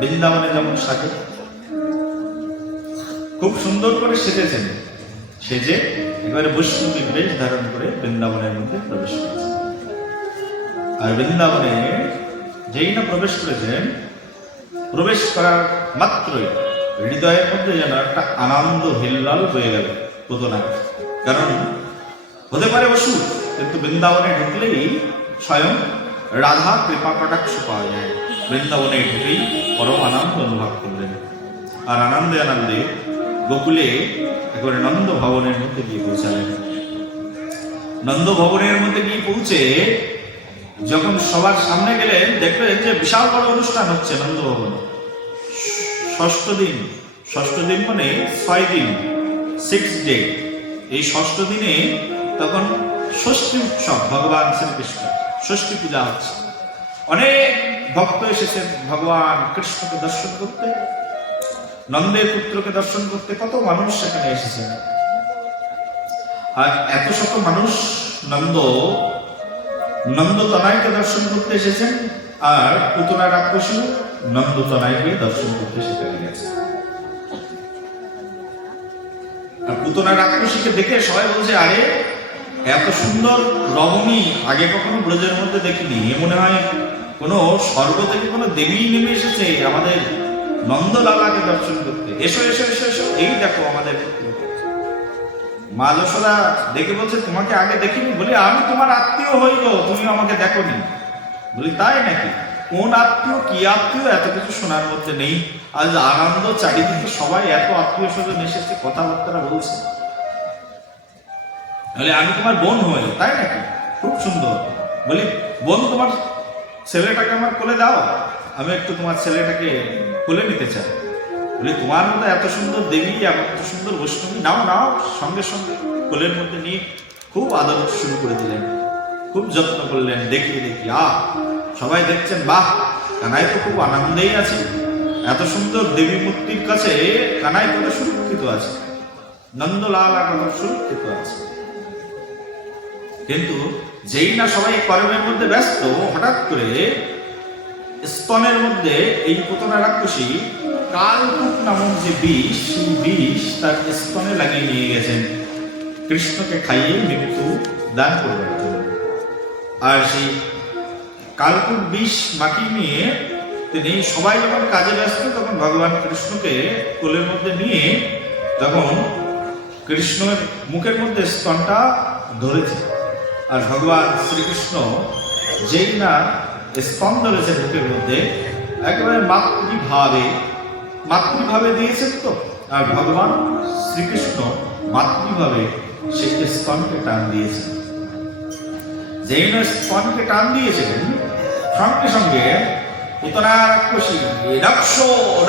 বৃন্দাবনে যেমন সাজে খুব সুন্দর করে সেজেছেন। সেজে এবারে বৈষ্ণবীর বেশ ধারণ করে বৃন্দাবনের মধ্যে প্রবেশ করেছেন। আর বৃন্দাবনে যেই না প্রবেশ করেছেন, প্রবেশ করার মাত্রই হৃদয়ের মধ্যে যেন একটা আনন্দ হিল্লাল হয়ে গেল পুতনার। কারণ হতে পারে অসুর, কিন্তু বৃন্দাবনে ঢুকলেই স্বয়ং রাধা কৃপা কটাক্ষ পাওয়া যায়। বৃন্দাবনে ঢুকেই পরম আনন্দ অনুভব করলেন। আর আনন্দে আনন্দে গোকুলে একেবারে নন্দ ভবনের মধ্যে গিয়ে পৌঁছালেন। নন্দ ভবনের মধ্যে গিয়ে পৌঁছে যখন সবার সামনে গেলেন, দেখলেন যে বিশাল বড় অনুষ্ঠান হচ্ছে নন্দ ভবনে। ষষ্ঠ দিন মানে 6 দিন, 6 ডে। এই ষষ্ঠ দিনে তখন ষষ্ঠী উৎসব, ভগবান শ্রীকৃষ্ণ ষষ্ঠী পূজা হচ্ছে। অনেক ভক্ত এসেছেন ভগবান কৃষ্ণকে দর্শন করতে, নন্দের পুত্রকে দর্শন করতে। কত মানুষ সেখানে এসেছেন। আর এত শত মানুষ নন্দ তনয়কে দর্শন করতে এসেছেন, আর পুতনা রাক্ষসী নন্দ তনয়কে দর্শন করতে সেখানে গেছে। আর পুতনা রাক্ষসীকে দেখে সবাই বলছে, আরে এত সুন্দর রমণী আগে কখনো ব্রজের মধ্যে দেখিনি। এ মনে হয় কোনো স্বর্গ থেকে কোনো দেবী নেমে এসেছে আমাদের নন্দলালাকে দর্শন করতে। এসো এসো এসো এসো, এই দেখো আমাদের। মা যশোদা দেখে বলছে, তোমাকে আগে দেখিনি? বলি, আমি তোমার আত্মীয় হই গো, তুমি আমাকে দেখোনি। বলি, তাই নাকি? কোন আত্মীয়, কি আত্মীয়, এত কিছু শোনার মধ্যে নেই। আজ আনন্দ, চারিদিকে সবাই এত আত্মীয় স্বজন এসেছে, কথাবার্তা বলছে। বলে, আমি তোমার বোন হই। তাই নাকি? খুব সুন্দর। বলি, বোন, তোমার ছেলেটাকে আমার কোলে দাও, আমি একটু তোমার ছেলেটাকে কোলে নিতে চাই। বলি, তোমার মতো এত সুন্দর দেবী, এত সুন্দর বৈষ্ণবী, নাও নাও। সঙ্গে সঙ্গে কোলের মধ্যে নিয়ে খুব আদর শুরু করে দিলেন, খুব যত্ন করলেন। দেখিয়ে সবাই দেখছেন, বাহ, কানাই তো খুব আনন্দেই আছে। এত সুন্দর দেবী মূর্তির কাছে কানাই কত সুরক্ষিত আছে, নন্দলালা কত সুরক্ষিত আছে। কিন্তু যেই না সবাই কর্মের মধ্যে ব্যস্ত, হঠাৎ করে স্তনের মধ্যে এই পুতনা রাক্ষসী কালকূট নামক যে বিষ, সেই বিষ তার স্তনে লাগিয়ে নিয়ে গেছেন কৃষ্ণকে খাইয়ে মৃত্যু দান করবার জন্য। আর সেই কালকূট বিষ মাখিয়ে নিয়ে তিনি সবাই যখন কাজে ব্যস্ত, তখন ভগবান কৃষ্ণকে কোলের মধ্যে নিয়ে তখন কৃষ্ণের মুখের মধ্যে স্তনটা ধরেছে। আর ভগবান শ্রীকৃষ্ণ যেই না স্তন ধরেছে মুখের মধ্যে, একেবারে মাতৃভাবে দিয়েছেন তো। আর ভগবান শ্রীকৃষ্ণ মাতৃভাবে সেই স্তনকে টান দিয়েছেন। যেই না স্তনকে টান দিয়েছেন, সঙ্গে সঙ্গে পুতনা রাক্ষসী রক্ষ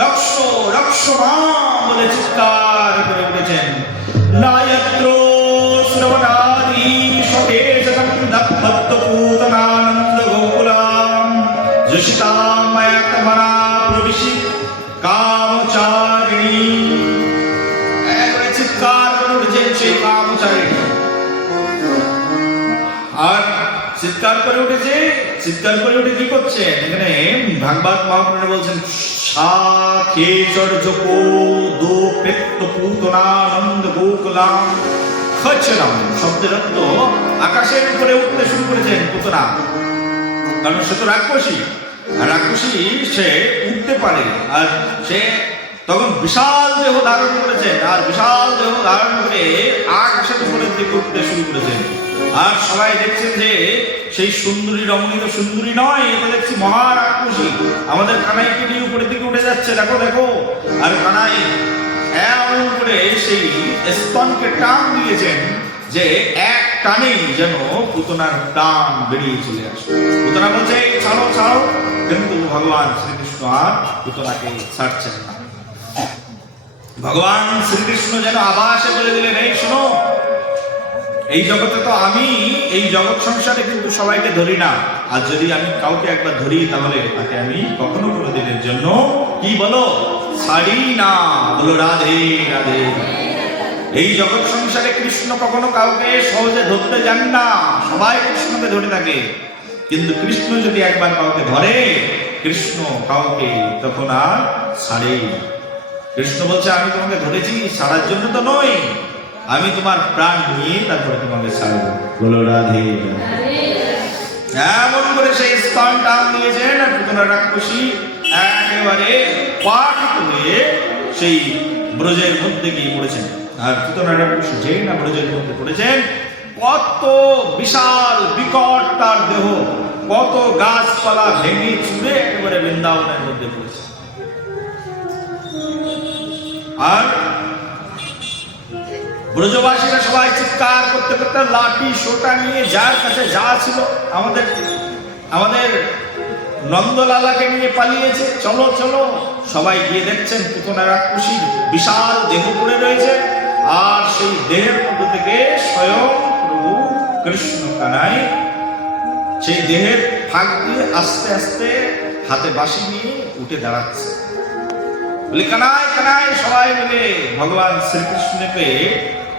রক্ষ রক্ষ বলে চিৎকার করে উঠেছেন। নায়ত্র শ্রবণাদি সকেশং দত্ত পুতনানন্দ গোকুলাম যশিতাম মায়াত্মনা প্রবিশি কামচারিণী। একবারে চিৎকার করে উঠেছেন সেই কামচারিণী। আর চিৎকার করে উঠে কি করছেন? এখানে ভাগবত মহাপুরাণে বলছেন, শাকেশর্যকো দো পেত্ত পুতনানন্দ গোকুলাম খচ্ছরাম। শব্দের অর্থ আকাশের উপরে উঠতে শুরু করেছেন পুতনা। কারণ সে তো রাক্ষসী, আর রাক্ষসী সে উঠতে পারে। আর সে তখন বিশাল দেহ ধারণ করেছেন, আর বিশাল দেহ ধারণ করে আকাশের উপরের দিকে উঠতে শুরু করেছেন। আর সবাই দেখছেন যে সেই সুন্দরী রমণী তো সুন্দরী নয়, এটা দেখছি মহারাক্ষসী। আমাদের কানাইকে নিয়ে উপরের দিকে উঠে যাচ্ছে, দেখো দেখো। আর কানাই এমন করে সেই স্তনকে টান দিয়েছেন যে এক টানেই যেন পুতনার টান বেরিয়ে চলে আসে। পুতনা বলছে, ছাড়ো ছাড়ো, কিন্তু ভগবান শ্রীকৃষ্ণ আর পুতনাকে ছাড়ছেন না। ভগবান শ্রীকৃষ্ণ যেন আভাসে বলে দিলেন, এই শোনো, এই জগতে তো আমি, এই জগৎ সংসারে কিন্তু সবাইকে ধরি না। আর যদি আমি কাউকে একবার ধরি, তাহলে তাকে আমি কখনো কোনোদিনের জন্য কি বলো ছাড়ি না। বলো রাধে রাধে। এই জগৎ সংসারে কৃষ্ণ কখনো কাউকে সহজে ধরতে যান না, সবাই কৃষ্ণকে ধরে থাকে। কিন্তু কৃষ্ণ যদি একবার কাউকে ধরে, কৃষ্ণ কাউকে তখন আর ছাড়ে। কৃষ্ণ বলছে, আমি তোমাকে ধরেছি ছাড়ার জন্য তো নয়, আমি তোমার প্রাণ নিয়ে তারপরে তোমাকে ছাড়বো। বলো রাধে রাধে। এমন করে সেই স্তন টান দিয়েছেন, আর পুতনা রাক্ষসী একেবারে পাঠিত হয়ে সেই ব্রজের মধ্যে গিয়ে পড়েছেন। আর পুতনা রাক্ষসী যেই না ব্রজের মধ্যে পড়েছেন, কত বিশাল বিকট তার দেহ, কত গাছপালা ভেঙে চুড়ে একেবারে বৃন্দাবনের মধ্যে পড়েছে। আর ব্রজবাসীরা সবাই চিৎকার করতে করতে লাঠি সোটা নিয়ে যার কাছে যা ছিল, আমাদের নন্দলালাকে নিয়ে পালিয়েছে, চলো চলো। সবাই গিয়ে দেখছেন পুতনা রাক্ষসীর বিশাল দেহ পড়ে রয়েছে, আর সেই দেহের মধ্যে থেকে স্বয়ং প্রভু কৃষ্ণ কানাই সেই দেহের ফাঁক দিয়ে আস্তে আস্তে হাতে বাঁশি নিয়ে উঠে দাঁড়াচ্ছে। বলে কানাই কানাই, সবাই মিলে ভগবান শ্রীকৃষ্ণকে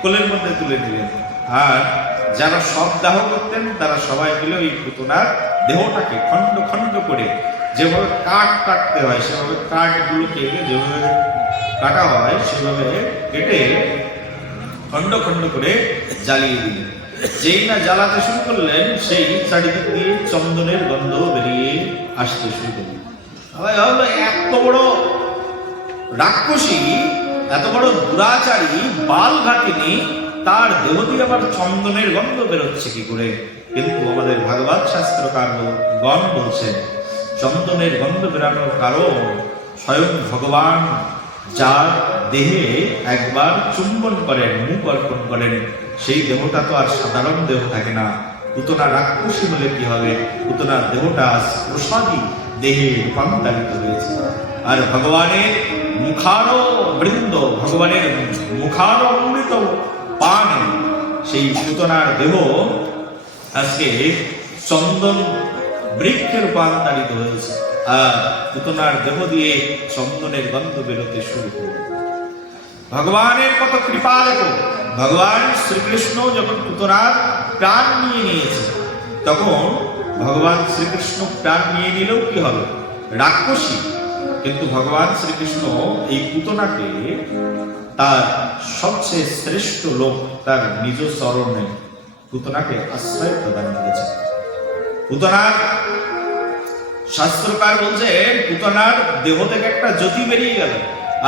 কোলের মধ্যে তুলে দিলেন। আর যারা সব দাহ করতেন তারা সবাই মিলে ওই পুতনার দেহটাকে খণ্ড খণ্ড করে, যেভাবে কাঠ কাটতে হয় সেভাবে কাঠগুলোকে যেভাবে কাটা হয় সেভাবে কেটে খণ্ড খণ্ড করে জ্বালিয়ে দিলেন। যেই না জ্বালাতে শুরু করলেন, সেই চারিদিক দিয়ে চন্দনের গন্ধ বেরিয়ে আসতে শুরু করলেন। এত বড় রাক্ষসী, এত বড় দুরাচারী, বাল ঘাটিনী, তার দেহ দিয়ে আবার চন্দনের গন্ধ বেরোচ্ছে কি করে? কিন্তু আমাদের ভাগবত শাস্ত্রকার গণ বলছেন, চন্দনের গন্ধ বেরানোর কারণ স্বয়ং ভগবান যার দেহে একবার চুম্বন করেন, মুখ অর্পণ করেন, সেই দেহটা তো আর সাধারণ দেহ থাকে না। পুতনা রাক্ষসী হলে কি হবে? পুতনার দেহটা প্রসাদী দেহে রূপান্তরিত হয়েছে। আর ভগবানের মুখারো বৃন্দ, ভগবানের মুখারো অমৃত পান, সেই পুতনার দেহ আজকে চন্দন বৃক্ষে রূপান্তরিত হয়েছে। আর পুতনার দেহ দিয়ে চন্দনের গন্ধ বেরোতে শুরু করল। ভগবানের কত কৃপা দেখো! ভগবান শ্রীকৃষ্ণ যখন পুতনার প্রাণ নিয়ে নিয়েছে, তখন ভগবান শ্রীকৃষ্ণ প্রাণ নিয়ে নিলেও কি হবে? রাক্ষসী। কিন্তু ভগবান শ্রীকৃষ্ণ এই পুতনাকে তার সবচেয়ে শ্রেষ্ঠ লোক, তার নিজ চরণে পুতনাকে আশ্রয় প্রদান করেছে। পুতনার শাস্ত্রকার বলছে, পুতনার দেহ থেকে একটা জ্যোতি বেরিয়ে গেল।